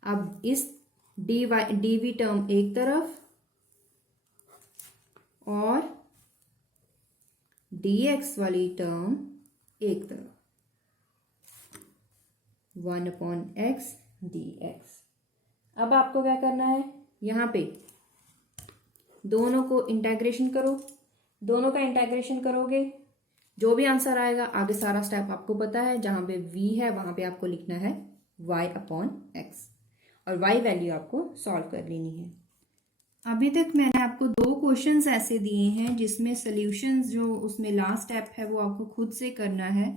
अब इस डी वी टर्म एक तरफ और डी एक्स वाली टर्म एक तरफ, 1/x dx। अब आपको क्या करना है, यहाँ पे दोनों को इंटेग्रेशन करो। दोनों का इंटेग्रेशन करोगे जो भी आंसर आएगा, आगे सारा स्टेप आपको पता है, जहां पे v है वहां पे आपको लिखना है y/x और y वैल्यू आपको सॉल्व कर लेनी है। अभी तक मैंने आपको 2 क्वेश्चंस ऐसे दिए हैं जिसमें सॉल्यूशंस जो उसमें लास्ट स्टेप है वो आपको खुद से करना है।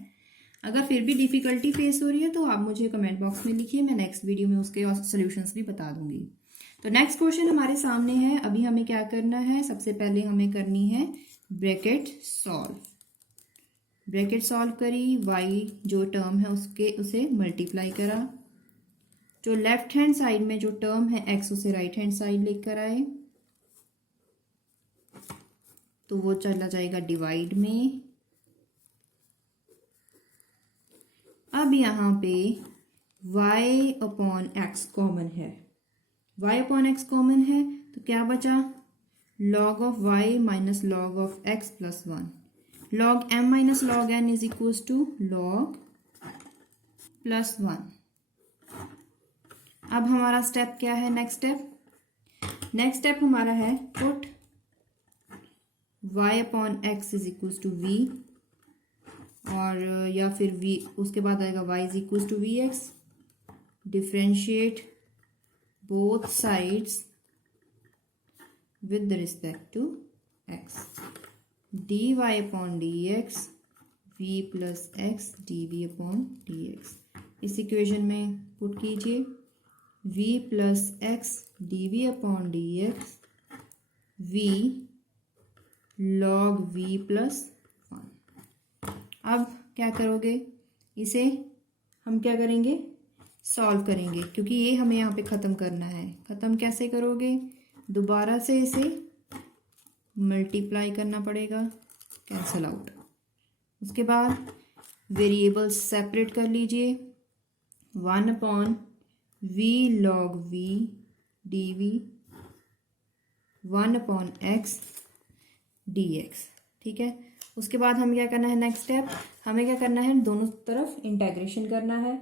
अगर फिर भी डिफ़िकल्टी फेस हो रही है तो आप मुझे कमेंट बॉक्स में लिखिए, मैं नेक्स्ट वीडियो में उसके सॉल्यूशंस भी बता दूंगी। तो नेक्स्ट क्वेश्चन हमारे सामने है। अभी हमें क्या करना है, सबसे पहले हमें करनी है ब्रैकेट सॉल्व। ब्रैकेट सॉल्व करी, y जो टर्म है उसे मल्टीप्लाई करा, जो लेफ्ट हैंड साइड में जो टर्म है x उसे राइट हैंड साइड लेकर आए तो वो चला जाएगा डिवाइड में। अब यहाँ पे y/x कॉमन है, y/x कॉमन है तो क्या बचा, log of y minus log of x plus 1, log m minus log n is equals to log plus 1। अब हमारा स्टेप क्या है, नेक्स्ट स्टेप हमारा है put y/x is equals to v, और या फिर v उसके बाद आएगा y is equals to vx, differentiate both sides with respect to x, dy/dx v plus x dv/dx। इस इक्वेशन में पुट कीजिए v plus x dv/dx v log v plus 1। अब क्या करोगे, इसे हम क्या करेंगे, सॉल्व करेंगे, क्योंकि ये हमें यहाँ पे ख़त्म करना है। ख़त्म कैसे करोगे, दोबारा से इसे मल्टीप्लाई करना पड़ेगा, कैंसल आउट। उसके बाद वेरिएबल्स सेपरेट कर लीजिए, 1/v log v dv 1/x dx, ठीक है। उसके बाद हमें क्या करना है, नेक्स्ट स्टेप हमें क्या करना है, दोनों तरफ इंटेग्रेशन करना है।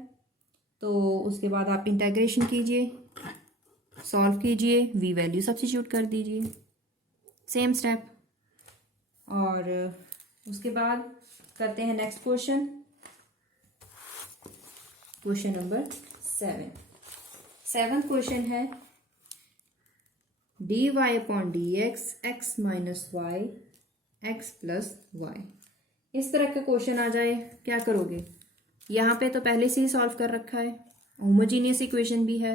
तो उसके बाद आप इंटेग्रेशन कीजिए, सॉल्व कीजिए, v वैल्यू सब्स्टिट्यूट कर दीजिए, सेम स्टेप। और उसके बाद करते हैं next question, question number 7 question है dy/dx x minus y x plus y। इस तरह का क्वेश्चन आ जाए, क्या करोगे, यहाँ पे तो पहले से ही सॉल्व कर रखा है, होमोजीनियस इक्वेशन भी है,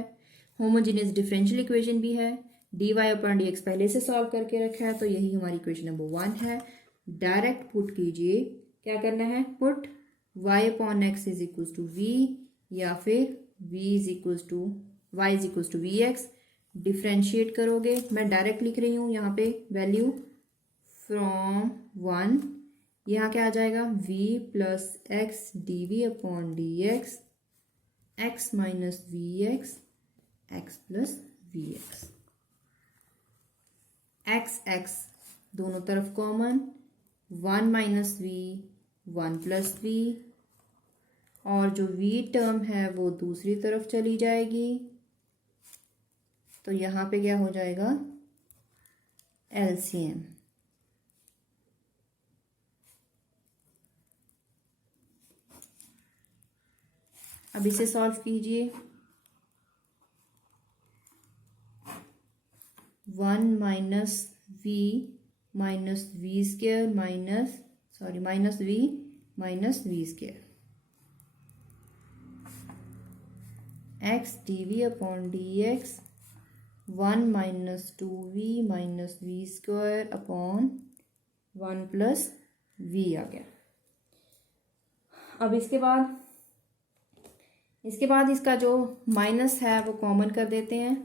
होमोजीनियस डिफरेंशियल इक्वेशन भी है, dy/dx पहले से सॉल्व करके रखा है, तो यही हमारी इक्वेशन नंबर 1 है। डायरेक्ट पुट कीजिए, क्या करना है, put y/x is equal to v या फिर y is equal to vx, differentiate करोगे। मैं डायरेक्ट लिख रही हूँ यहाँ पे वैल्यू फ्रॉम 1, यहाँ क्या आ जाएगा, v plus x dv/dx x minus vx x plus vx, x दोनों तरफ common, 1 minus v 1 plus v, और जो v टर्म है वो दूसरी तरफ चली जाएगी, तो यहाँ पे क्या हो जाएगा, LCM। अब इसे सॉल्व कीजिए, 1 minus v minus v square minus v minus v square x dv/dx 1 minus 2v minus v square upon 1 plus v आ गया। अब इसके बाद इसका जो माइनस है वो कॉमन कर देते हैं।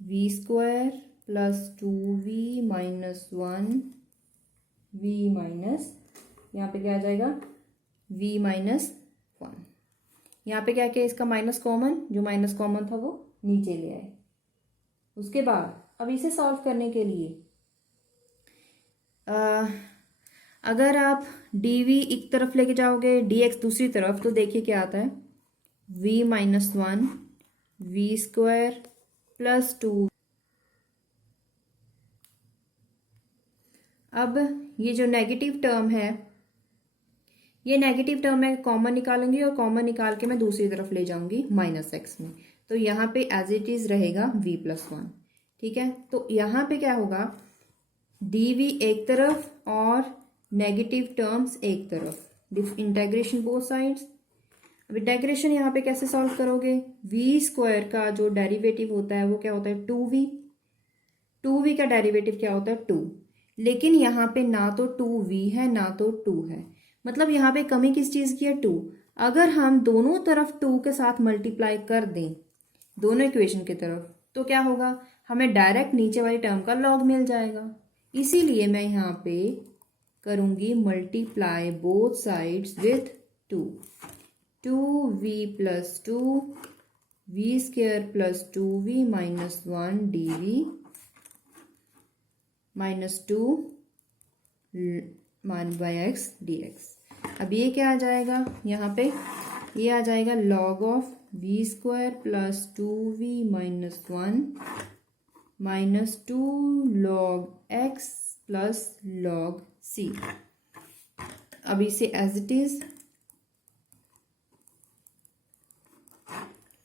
V square plus 2v minus 1v minus, यहाँ पे क्या आ जाएगा v माइनस 1। यहाँ पे क्या किया, इसका माइनस कॉमन, जो माइनस कॉमन था वो नीचे ले आए। उसके बाद अब इसे सॉल्व करने के लिए अगर आप dv एक तरफ लेके जाओगे, dx दूसरी तरफ, तो देखिए क्या आता है, v minus 1 v square plus 2। अब ये जो नेगेटिव टर्म है, ये नेगेटिव टर्म मैं कॉमन निकालूंगी और कॉमन निकाल के मैं दूसरी तरफ ले जाऊंगी माइनस एक्स में, तो यहाँ पे एज इट इज रहेगा v प्लस 1। ठीक है, तो यहाँ पे क्या होगा, dv एक तरफ और नेगेटिव टर्म्स एक तरफ, इंटेग्रेशन बोथ साइड्स। अब इंटेग्रेशन यहाँ पे कैसे सॉल्व करोगे, v स्क्वायर का जो डेरिवेटिव होता है वो क्या होता है 2v का डेरिवेटिव क्या होता है 2, लेकिन यहाँ पे ना तो 2v है ना तो 2 है, मतलब यहाँ पे कमी किस चीज़ की है 2। अगर हम दोनों तरफ 2 के साथ मल्टीप्लाई कर दें दोनों इक्वेशन की तरफ, तो क्या होगा, हमें डायरेक्ट नीचे वाली टर्म का लॉग मिल जाएगा। इसीलिए मैं यहाँ पे करूँगी multiply both sides with 2v plus 2 v square plus 2v minus 1 dv minus 2 1/x dx। अब ये क्या आ जाएगा, यहाँ पे ये आ जाएगा log of v square plus 2v minus 1 minus 2 log x plus log c। अब इसे as it is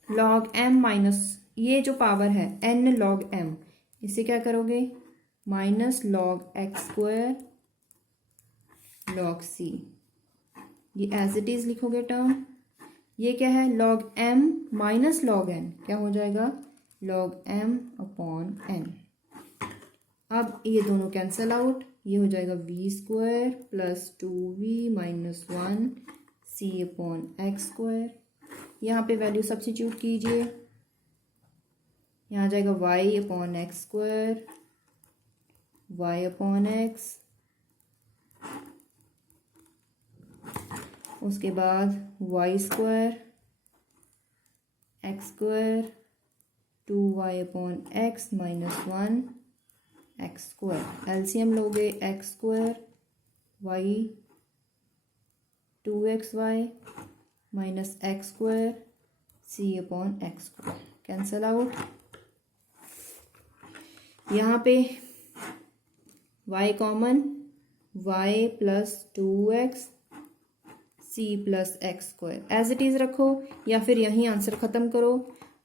log m minus, ये जो पावर है n log m, इसे क्या करोगे minus log x square log c, ये एज इट इज लिखोगे टर्म। ये क्या है log m minus log n, क्या हो जाएगा log m अपॉन n। अब ये दोनों कैंसल आउट, ये हो जाएगा v square plus 2v minus 1 c upon x square. यहाँ पे वैल्यू सब्स्टिट्यूट कीजिए, यहाँ आ जाएगा y upon x square y upon x, उसके बाद y square x square 2y upon x minus 1 x square. LCM लोगे x square y 2xy minus x square c upon x square, cancel out. यहाँ पे y common, y plus 2x c plus x square as it is रखो, या फिर यहीं आंसर खत्म करो,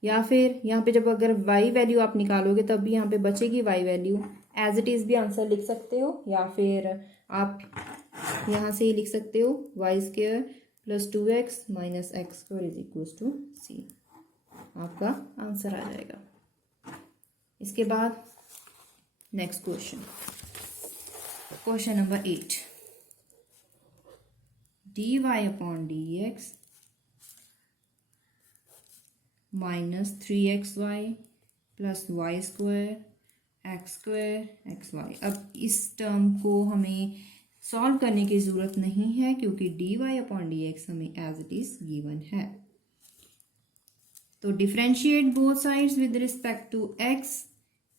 या फिर यहाँ पे जब अगर y वैल्यू आप निकालोगे तब भी यहाँ पे बचेगी y value, as it is भी आंसर लिख सकते हो, या फिर आप यहाँ से ही लिख सकते हो y square plus 2x minus x square is equals to c, आपका आंसर आ जाएगा। इसके बाद next question, question number 8, dy upon dx minus 3xy plus y square x y. अब इस टर्म को हमें सॉल्व करने की ज़रूरत नहीं है क्योंकि dy अपॉन dx हमें एज इट इज गिवन है। तो differentiate both sides with respect to x,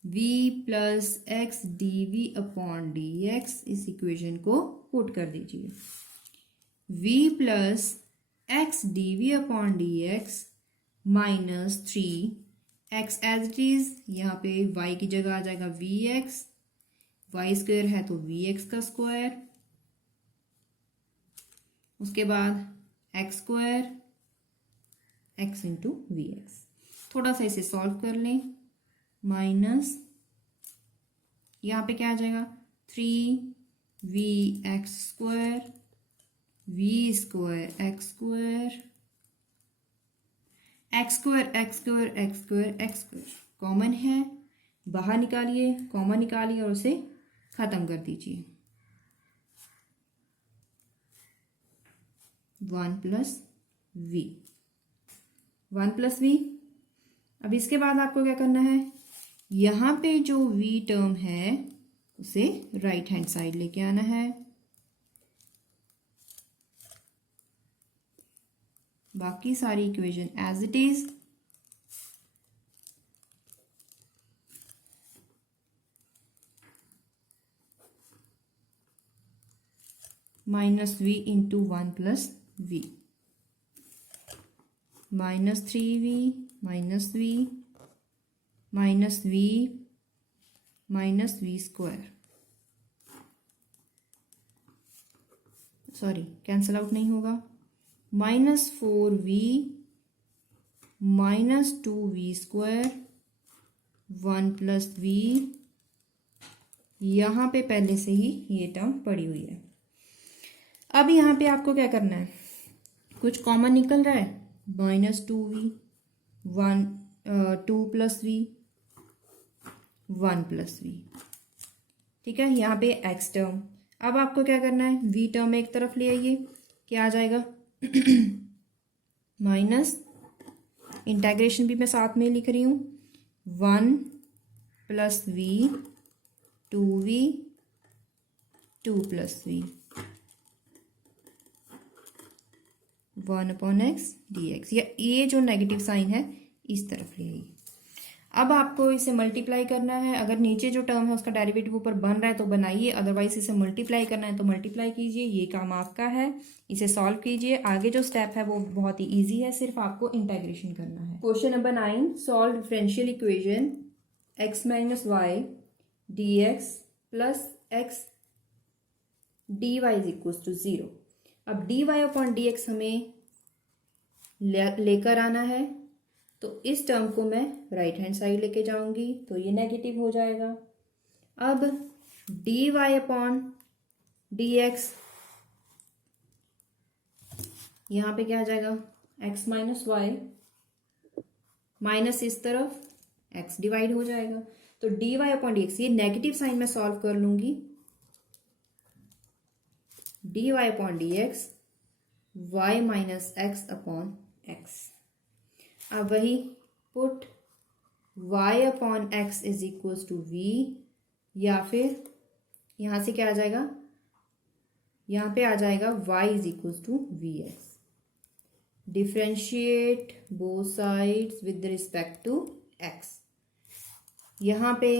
v plus x dv upon dx, इस इक्वेशन को पुट कर दीजिए। v plus x dv upon dx minus 3x as it is, यहाँ पे y की जगह आ जाएगा vx, y स्क्वायर है तो vx का स्क्वायर, उसके बाद x square x into v x. थोड़ा सा इसे सॉल्व कर लें, माइनस यहाँ पे क्या आ जाएगा 3v x square v square x square x square x square x square x square, common है बाहर निकालिए, कॉमन निकालिए और उसे खत्म कर दीजिए। 1 प्लस वी, 1 प्लस वी। अब इसके बाद आपको क्या करना है, यहाँ पे जो v टर्म है उसे राइट हैंड साइड लेके आना है। बाकी सारी equation as it is. Minus v into 1 plus v, minus 3v minus v minus v minus v square, sorry cancel out नहीं होगा, minus 4v minus 2v square 1 plus v. यहाँ पे पहले से ही ये टर्म पड़ी हुई है। अब यहाँ पे आपको क्या करना है, कुछ कॉमन निकल रहा है, minus 2v 2 plus v 1 plus v, ठीक है। यहाँ पे x टर्म। अब आपको क्या करना है, v टर्म एक तरफ ले आइए, क्या आ जाएगा माइनस, इंटीग्रेशन भी मैं साथ में लिख रही हूँ, 1 plus v 2v 2 plus v 1 upon x d x. ये जो नेगेटिव साइन है इस तरफ ले आइए। अब आपको इसे मल्टीप्लाई करना है। अगर नीचे जो टर्म है उसका डेरिवेटिव ऊपर बन रहा है तो बनाइए, अदरवाइज इसे मल्टीप्लाई करना है तो मल्टीप्लाई कीजिए। ये काम आपका है, इसे सॉल्व कीजिए। आगे जो स्टेप है वो बहुत ही इजी है, सिर्फ आपको इंटीग्रेशन करना है। Question number 9, solve differential equation x minus y d x plus x d y is equal to 0। अब d y upon d x हमें लेकर आना है, तो इस टर्म को मैं राइट हैंड साइड लेके जाऊंगी तो ये नेगेटिव हो जाएगा। अब d y upon d x, यहाँ पे क्या आ जाएगा, एक्स माइनस वाई माइनस इस तरफ एक्स डिवाइड हो जाएगा, तो d y upon d x, ये नेगेटिव साइन मैं सॉल्व कर लूंगी, d y upon d x y minus x upon x. अब वही put y upon x is equals to v, या फिर यहाँ से क्या आ जाएगा, यहाँ पे आ जाएगा y is equals to v x. Differentiate both sides with respect to x। यहाँ पे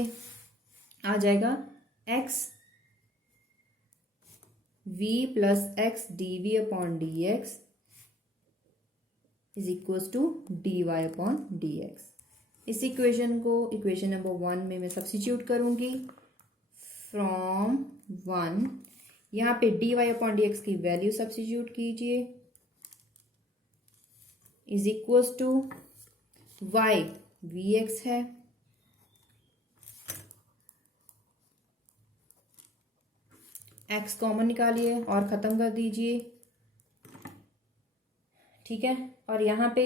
आ जाएगा x v plus x d v upon d x is equals to d y upon d x. इस इक्वेशन को इक्वेशन नंबर 1 में मैं सब्स्टिट्यूट करूंगी। फ्रॉम 1 यहाँ पे d y upon d x की वैल्यू सब्स्टिट्यूट कीजिए, is equals to y v x है, एक्स कॉमन निकालिए और ख़त्म कर दीजिए, ठीक है। और यहाँ पे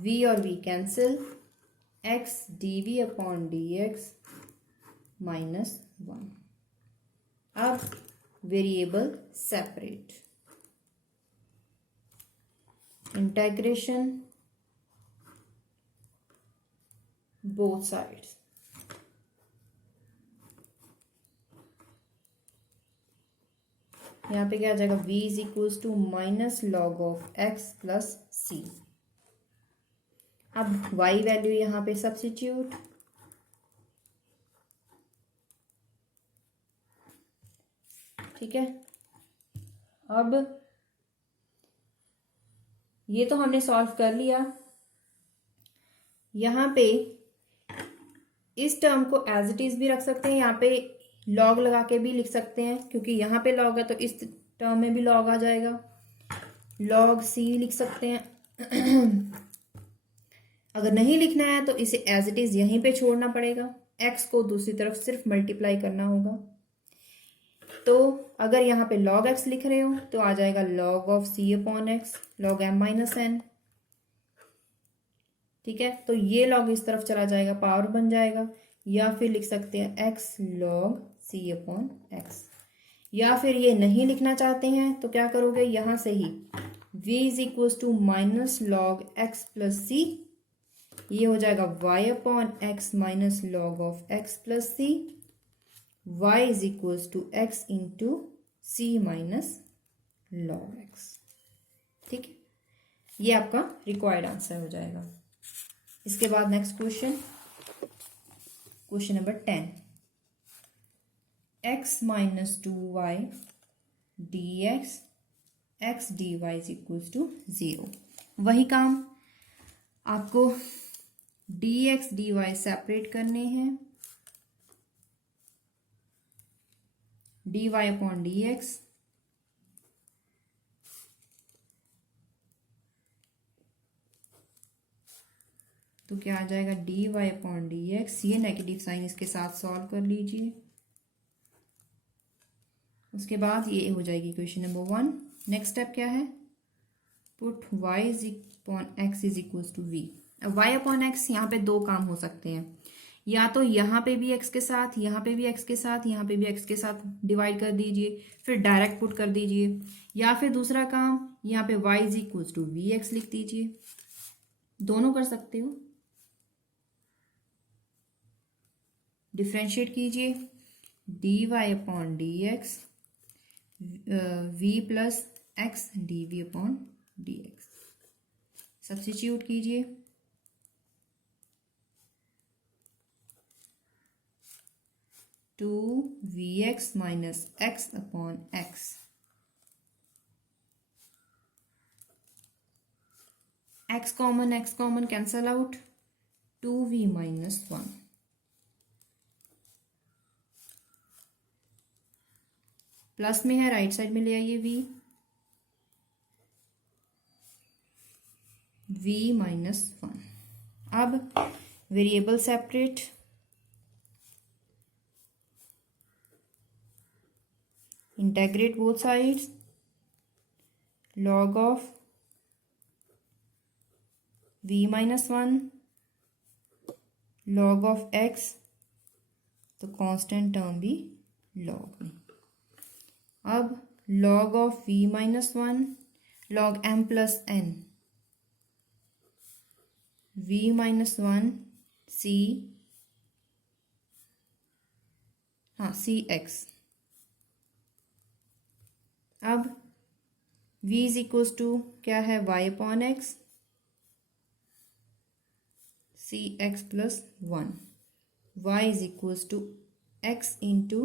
v और v cancel, x d v upon d x minus 1। अब variable separate, integration both sides, यहाँ पे क्या आ जाएगा, v is equals to minus log of x plus c. अब y वैल्यू यहाँ पे सब्स्टिट्यूट, ठीक है। अब ये तो हमने सॉल्व कर लिया। यहाँ पे इस टर्म को एज इट इज भी रख सकते हैं, यहाँ पे लॉग लगा के भी लिख सकते हैं, क्योंकि यहाँ पे लॉग है तो इस टर्म में भी लॉग आ जाएगा, लॉग सी लिख सकते हैं। अगर नहीं लिखना है तो इसे एज इट इज यहीं पे छोड़ना पड़ेगा, एक्स को दूसरी तरफ सिर्फ मल्टीप्लाई करना होगा। तो अगर यहाँ पे लॉग एक्स लिख रहे हो तो आ जाएगा log of c upon x log m minus n, ठीक है। तो ये लॉग इस तरफ चला जाएगा, पावर बन जाएगा, या फिर लिख सकते हैं x log c upon x. या फिर ये नहीं लिखना चाहते हैं तो क्या करोगे, यहाँ से ही v is equal to minus log x plus c, ये हो जाएगा y upon x minus log of x plus c, y is equal to x into c minus log x। ठीक है, ये आपका रिक्वायर्ड आंसर हो जाएगा। इसके बाद next question, question number 10, x minus 2y dx x dy is equal to 0। वही काम आपको dx dy सेपरेट करने हैं, dy अपॉन dx, तो क्या आ जाएगा dy अपॉन dx, ये नेगेटिव साइन इसके साथ सॉल्व कर लीजिए। उसके बाद ये हो जाएगी क्वेश्चन नंबर 1। नेक्स्ट स्टेप क्या है, put y is upon x is equal to v। अब y अपॉन एक्स यहाँ पे दो काम हो सकते हैं, या तो यहाँ पे भी x के साथ, यहाँ पे भी x के साथ, यहाँ पे भी x के साथ डिवाइड कर दीजिए, फिर डायरेक्ट पुट कर दीजिए, या फिर दूसरा काम यहाँ पे y is equal to v x लिख दीजिए। दोनों कर सकते हो, डिफ्रेंशिएट कीजिए, dy upon d x v plus x d v upon d x, substitute कीजिए, two v x minus x upon x, x common cancel out, 2v minus 1, plus में है राइट साइड में ले आइए v माइनस 1। अब variable separate, integrate both sides, log of v minus 1 log of x, तो कांस्टेंट टर्म भी लॉग में। अब log of v minus 1 log m plus n, v minus 1 c, हाँ सी एक्स। अब v इज इक्वल टू क्या है, y upon x, C x plus 1, y is equal to x into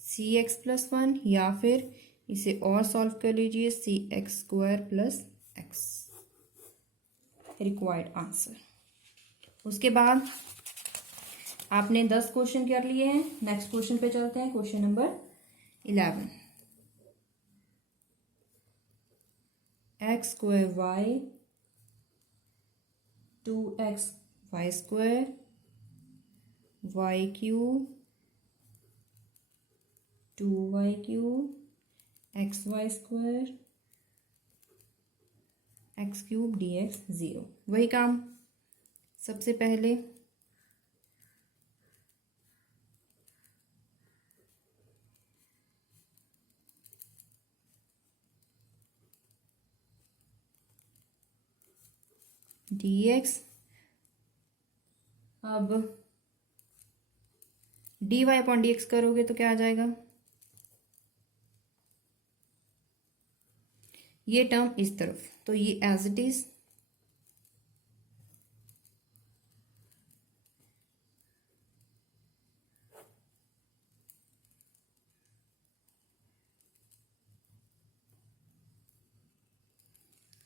C x plus 1, या फिर इसे और सॉल्व कर लीजिए, c x square plus x, required answer. उसके बाद आपने 10 क्वेश्चन कर लिए हैं। नेक्स्ट क्वेश्चन पे चलते हैं, question number 11, x square y 2x y square y cube 2y cube x y square x cube d x 0। वही काम सबसे पहले डी एक्स, अब d y upon d x करोगे तो क्या आ जाएगा, ये टर्म इस तरफ, तो ये एज इट इज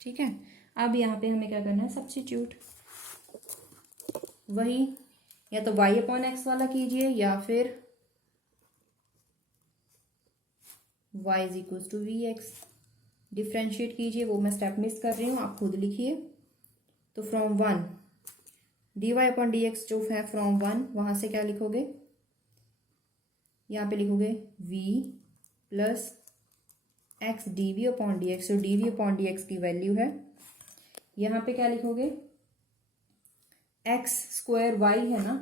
ठीक है। अब यहाँ पे हमें क्या करना है, सब्स्टिट्यूट, वही या तो y अपॉन एक्स वाला कीजिए या फिर y is equal to v x, differentiate कीजिए, वो मैं स्टेप मिस कर रही हूँ, आप खुद लिखिए। तो from 1 d y upon d x जो है फ्रॉम 1, वहाँ से क्या लिखोगे, यहाँ पे लिखोगे v plus x d v upon d x, जो d v upon d x की वैल्यू है। यहाँ पे क्या लिखोगे, एक्स स्क्वायर वाई है ना,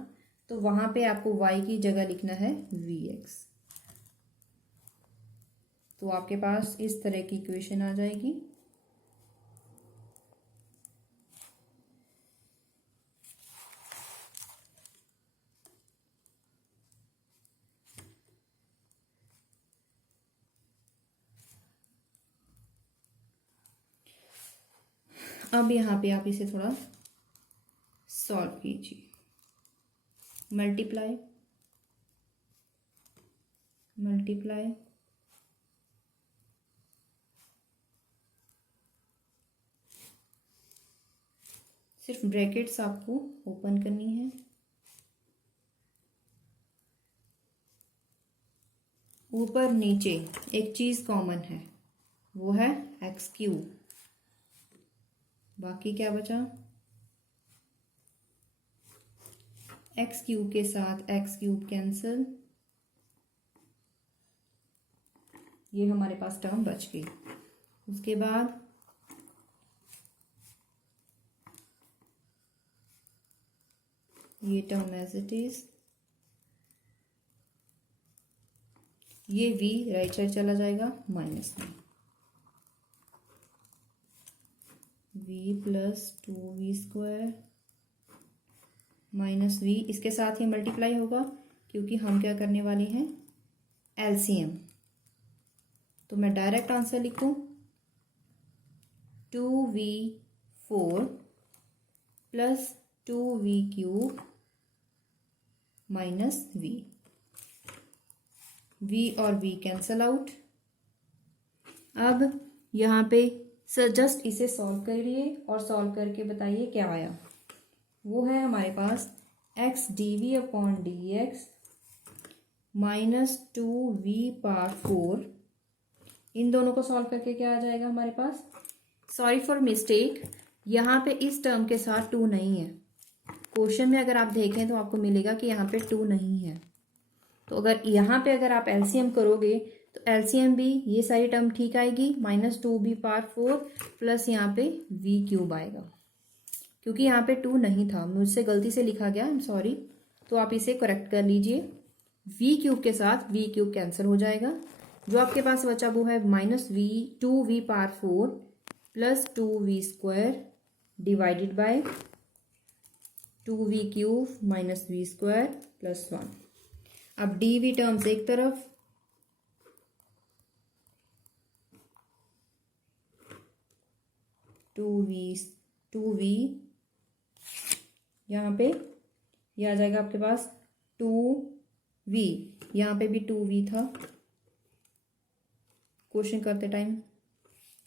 तो वहाँ पे आपको वाई की जगह लिखना है वी एक्स। तो आपके पास इस तरह की इक्वेशन आ जाएगी। अब यहाँ पे आप इसे थोड़ा सॉल्व कीजिए। मल्टीप्लाई मल्टीप्लाई सिर्फ ब्रैकेट्स आपको ओपन करनी है। ऊपर नीचे एक चीज कॉमन है, वो है एक्स क्यूब। बाकी क्या बचा? एक्स क्यूब के साथ एक्स क्यूब कैंसिल, ये हमारे पास टर्म बच गई। उसके बाद ये टर्म एज इट इज, ये v राइट साइड चला जाएगा माइनस में, v plus 2v² minus v, इसके साथ ही मल्टीप्लाई होगा क्योंकि हम क्या करने वाले हैं, एलसीएम। तो मैं डायरेक्ट आंसर लिखूं 2v4 plus 2v³ minus v, v और v कैंसल आउट। अब यहाँ पे सर जस्ट इसे सॉल्व करिए और सॉल्व करके बताइए क्या आया। वो है हमारे पास x dv/dx माइनस 2v/4। इन दोनों को सॉल्व करके क्या आ जाएगा हमारे पास? सॉरी फॉर मिस्टेक, यहाँ पे इस टर्म के साथ 2 नहीं है। क्वेश्चन में अगर आप देखें तो आपको मिलेगा कि यहाँ पे 2 नहीं है। तो अगर यहाँ पे अगर आप एलसीएम करोगे तो एलसीएम भी ये सारी टर्म ठीक आएगी, माइनस 2v/4 प्लस यहाँ पे v³ आएगा। क्योंकि यहाँ पे 2 नहीं था, मुझसे गलती से लिखा गया, आई एम सॉरी। तो आप इसे करेक्ट कर लीजिए। v³ के साथ v³ कैंसिल हो जाएगा। जो आपके पास बचा वो है minus 2v/4 plus 2v² divided by 2v³ minus v² plus 1। अब dv टर्म्स एक तरफ, टू वी यहाँ पे ये आ जाएगा आपके पास 2v, यहाँ पे भी 2v था, क्वेश्चन करते टाइम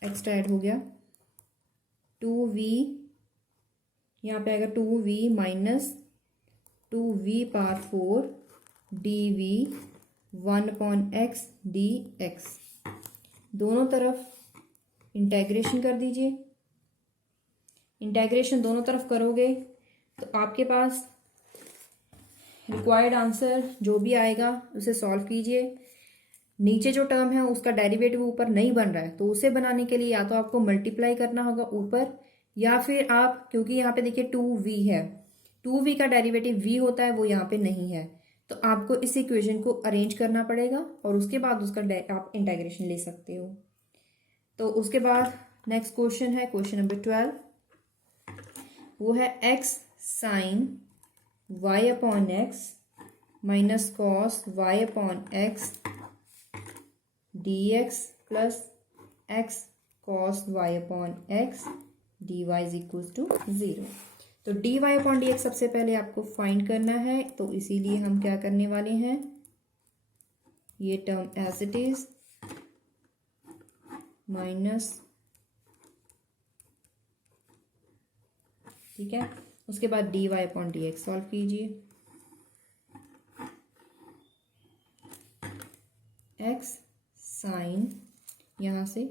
एक्स्ट्रा ऐड हो गया। 2v यहाँ पे आएगा 2v minus 2v/4 dv 1/x dx। दोनों तरफ इंटेग्रेशन कर दीजिए। इंटेग्रेशन दोनों तरफ करोगे तो आपके पास रिक्वायर्ड आंसर जो भी आएगा उसे सॉल्व कीजिए। नीचे जो टर्म है उसका डेरिवेटिव ऊपर नहीं बन रहा है तो उसे बनाने के लिए या तो आपको मल्टीप्लाई करना होगा ऊपर, या फिर आप, क्योंकि यहाँ पे देखिए 2v है, 2v का डेरिवेटिव v होता है, वो यहाँ पे नहीं है, तो आपको इस इक्वेशन को अरेंज करना पड़ेगा और उसके बाद उसका आप इंटीग्रेशन ले सकते हो। तो उसके बाद नेक्स्ट क्वेश्चन है क्वेश्चन नंबर 12, वो है x sine y/x minus cos y/x dx plus x cos y/x dy is equal to 0। तो dy/dx सबसे पहले आपको फाइंड करना है, तो इसीलिए हम क्या करने वाले हैं, ये term as it is minus, ठीक है। उसके बाद dy/dx सॉल्व कीजिए। x साइन यहाँ से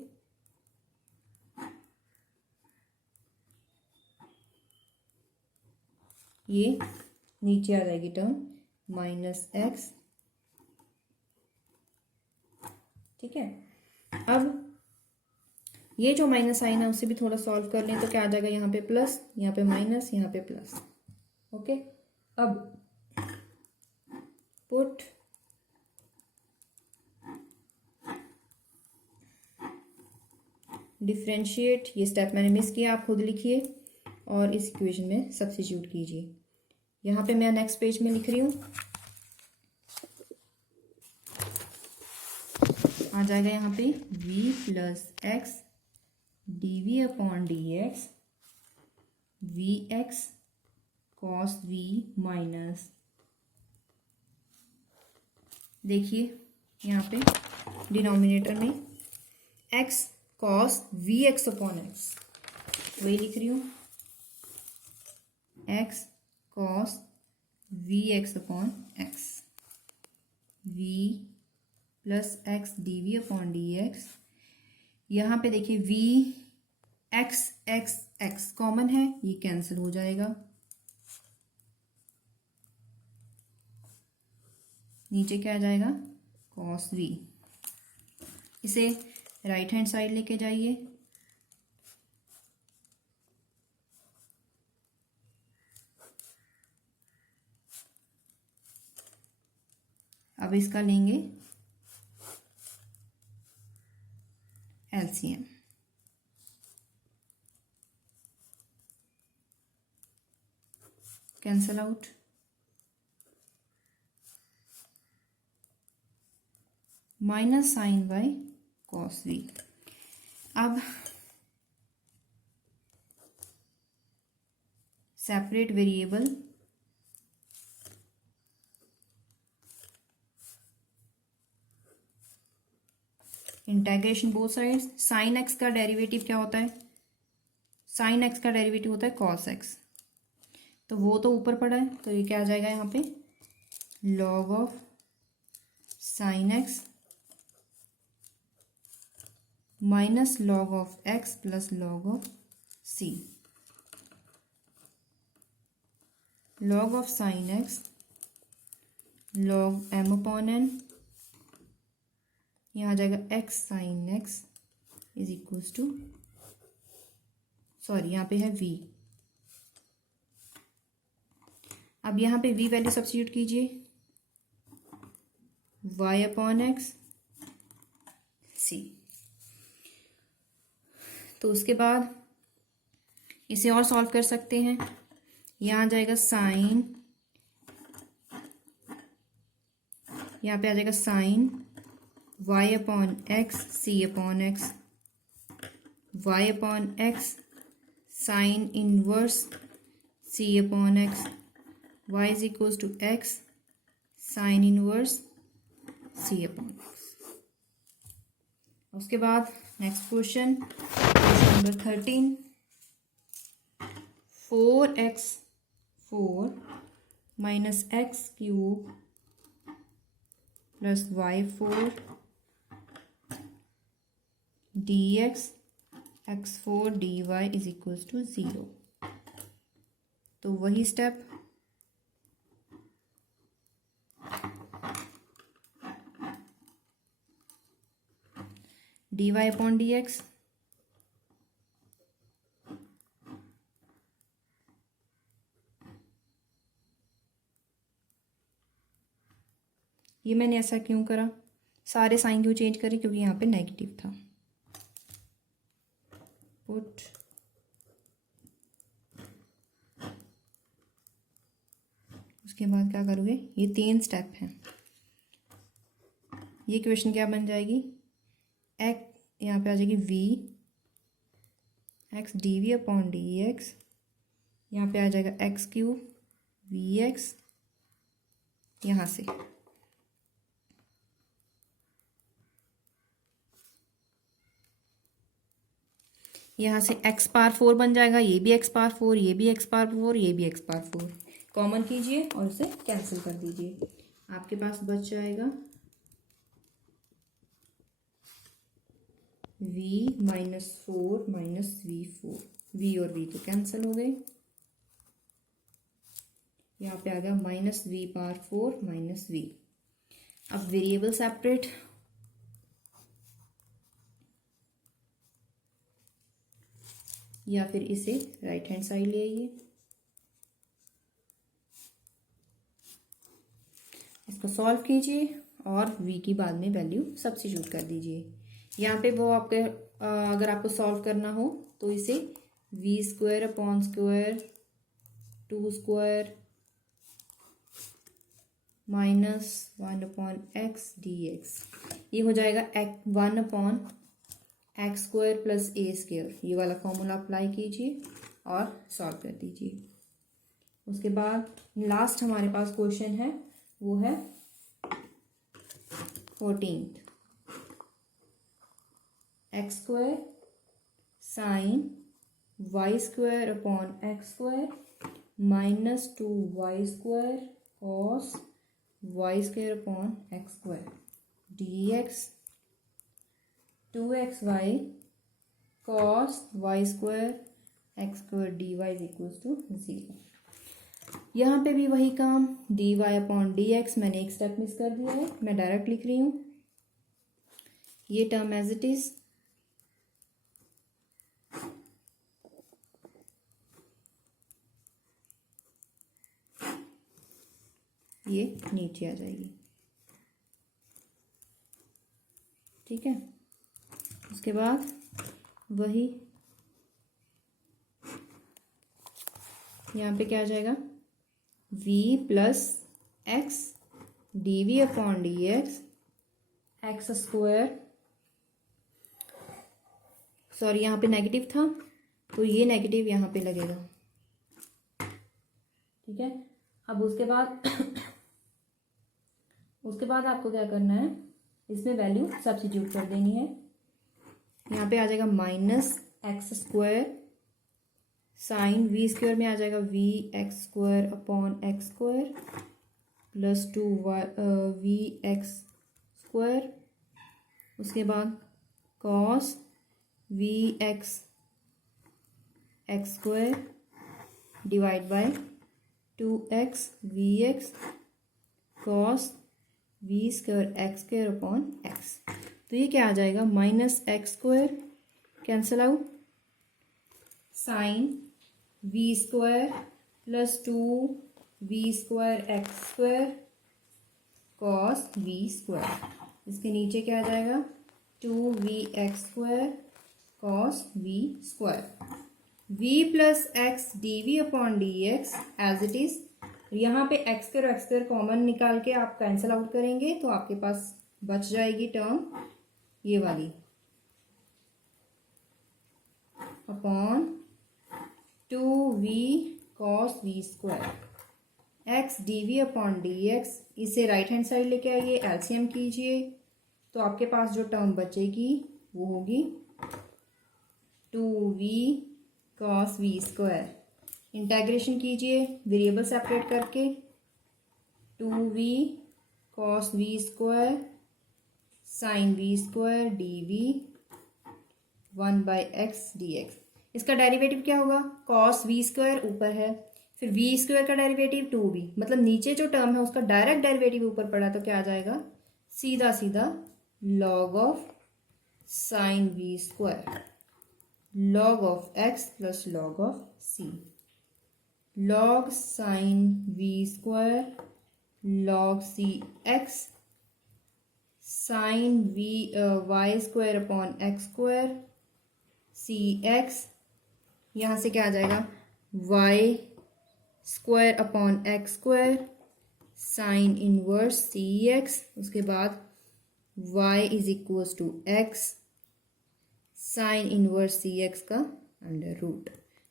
ये नीचे आ जाएगी टर्म माइनस x, ठीक है। अब ये जो माइनस साइन है उसे भी थोड़ा सॉल्व कर लें तो क्या आ जाएगा, यहाँ पे प्लस, यहाँ पे माइनस, यहाँ पे प्लस, ओके। अब पुट डिफरेंशिएट, ये स्टेप मैंने मिस किया, आप खुद लिखिए और इस इक्वेशन में सब्स्टिट्यूट कीजिए। यहाँ पे मैं नेक्स्ट पेज में लिख रही हूँ, आ जाएगा यहाँ पे v plus x dv/dx v x cos v minus, देखिए यहाँ पे डिनोमिनेटर में x cos v x upon x, वही लिख रही हूँ, x cos v x upon x, v plus x d v upon d x. यहाँ पे देखिए v x x x common है, ये कैंसिल हो जाएगा, नीचे क्या आ जाएगा कॉस वी। इसे राइट हैंड साइड लेके जाइए, अब इसका लेंगे LCM, cancel out, minus sine by cos v. अब separate variable, integration both sides, sine x का डेरिवेटिव क्या होता है, साइन एक्स का डेरिवेटिव होता है कॉस एक्स, तो वो तो ऊपर पड़ा है, तो ये क्या आ जाएगा यहाँ पे log of sine x minus log of x plus log of C, log of sine x log M upon N, यहाँ आ जाएगा x sine x is equals to, sorry यहाँ पे है v, अब यहाँ पे v वैल्यू सब्स्टिट्यूट कीजिए, y अपॉन एक्स सी, तो उसके बाद इसे और सॉल्व कर सकते हैं, यहाँ आ जाएगा साइन, यहाँ पे आ जाएगा sine y upon x C upon x, y upon x sine inverse c upon x, y is equals to x sine inverse c upon x. उसके बाद next question number 13, 4x4 minus x cube plus y4 dx x4 dy is equals to 0, तो वही स्टेप dy अपॉन dx, ये मैंने ऐसा क्यों करा, सारे साइन क्यों चेंज करें, क्योंकि यहाँ पे नेगेटिव था, पुट उसके बाद क्या करोगे, ये 3 स्टेप हैं, ये क्वेश्चन क्या बन जाएगी, यहाँ पे आ जाएगी v x d v upon d x, यहाँ पे आ जाएगा एक्स क्यूब वी एक्स, यहाँ से यहाँ से x पावर 4 बन जाएगा, ये भी x पावर 4, ये भी x पावर 4, ये भी x पावर 4, कॉमन कीजिए और इसे कैंसिल कर दीजिए, आपके पास बच जाएगा v minus 4 minus v4, v और v तो कैंसिल हो गए, यहाँ पे आ गया minus v power 4 minus v। अब वेरिएबल सेपरेट, या फिर इसे राइट हैंड साइड ले आइए, इसको सॉल्व कीजिए और v की बाद में वैल्यू सब्स्टिट्यूट कर दीजिए। यहाँ पे वो आपके अगर आपको सॉल्व करना हो तो इसे v square upon square 2 square minus 1 upon x d x, ये हो जाएगा 1 अपॉन एक्स स्क्वायर प्लस ए स्क्वायर, ये वाला फॉर्मूला अप्लाई कीजिए और सॉल्व कर दीजिए। उसके बाद लास्ट हमारे पास क्वेश्चन है, वो है 14th, x square sine y square upon x square minus 2y square cos y square upon x square dx 2xy cos y square x square dy is equals to 0। यहाँ पे भी वही काम, dy अपॉन dx मैंने एक स्टेप मिस कर दिया है, मैं डायरेक्ट लिख रही हूँ ये टर्म एज इट इज, ये नीचे आ जाएगी, ठीक है। उसके बाद वही यहाँ पे क्या आ जाएगा, v plus x d v upon d x square, sorry यहाँ पे नेगेटिव था तो ये नेगेटिव यहाँ पे लगेगा, ठीक है। अब उसके बाद आपको क्या करना है, इसमें वैल्यू सब्स्टिट्यूट कर देनी है। यहाँ पे आ जाएगा minus x square sine v square में आ जाएगा v x square upon x square plus 2 v x square, उसके बाद cos v x x square divide by 2x v x cos v square x square upon x. तो ये क्या आ जाएगा, minus x square cancel out, sine v square plus 2v square x square cos v square, इसके नीचे क्या आ जाएगा 2v x square cos v square, v plus x d v upon d x as it is. यहाँ पे एक्स स्क्वायर कॉमन निकाल के आप कैंसिल आउट करेंगे तो आपके पास बच जाएगी टर्म ये वाली upon 2v cos v square x d v upon d x, इसे राइट हैंड साइड लेके आइए, एलसीएम कीजिए तो आपके पास जो टर्म बचेगी वो होगी 2v cos v square. Integration कीजिए वेरिएबल सेपरेट करके, 2v cos v square sine v square d v 1/x dx। इसका डेरिवेटिव क्या होगा, कॉस वी स्क्वायर ऊपर है, फिर वी स्क्वायर का डेरिवेटिव 2v, मतलब नीचे जो टर्म है उसका डायरेक्ट डेरिवेटिव ऊपर पड़ा तो क्या आ जाएगा, सीधा सीधा log of sine v square log of x plus log of c, log sine v square log c x sine v y square upon x square c x, यहाँ से क्या आ जाएगा y square upon x square sine inverse c x, उसके बाद y is equals to x sine inverse c x का अंडर रूट।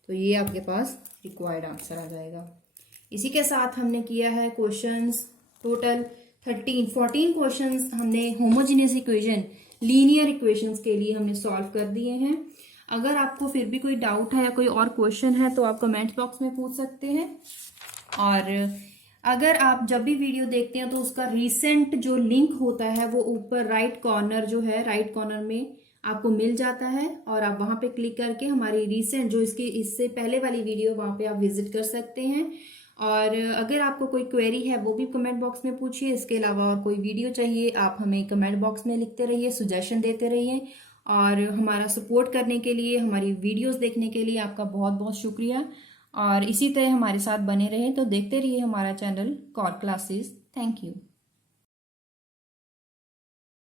तो ये आपके पास रिक्वायर्ड आंसर आ जाएगा। इसी के साथ हमने किया है क्वेश्चंस टोटल 14 क्वेश्चंस हमने होमोजेनियस इक्वेशन लीनियर इक्वेशंस के लिए हमने सॉल्व कर दिए हैं। अगर आपको फिर भी कोई डाउट है या कोई और क्वेश्चन है तो आप कमेंट बॉक्स में पूछ सकते हैं, और अगर आप जब भी वीडियो देखते हैं तो उसका रीसेंट जो लिंक होता है वो ऊपर राइट कॉर्नर जो है राइट कॉर्नर में आपको मिल जाता है, और आप वहां पे क्लिक करके हमारी रीसेंट जो इससे पहले वाली वीडियो वहां पे आप विजिट कर सकते हैं। और अगर आपको कोई क्वेरी है वो भी कमेंट बॉक्स में पूछिए। इसके अलावा और कोई वीडियो चाहिए आप हमें कमेंट बॉक्स में लिखते रहिए, सुजेशन देते रहिए, और हमारा सपोर्ट करने के लिए, हमारी वीडियोस देखने के लिए आपका बहुत बहुत शुक्रिया। और इसी तरह हमारे साथ बने रहें तो देखते रहिए हमारा channel core classes. Thank you.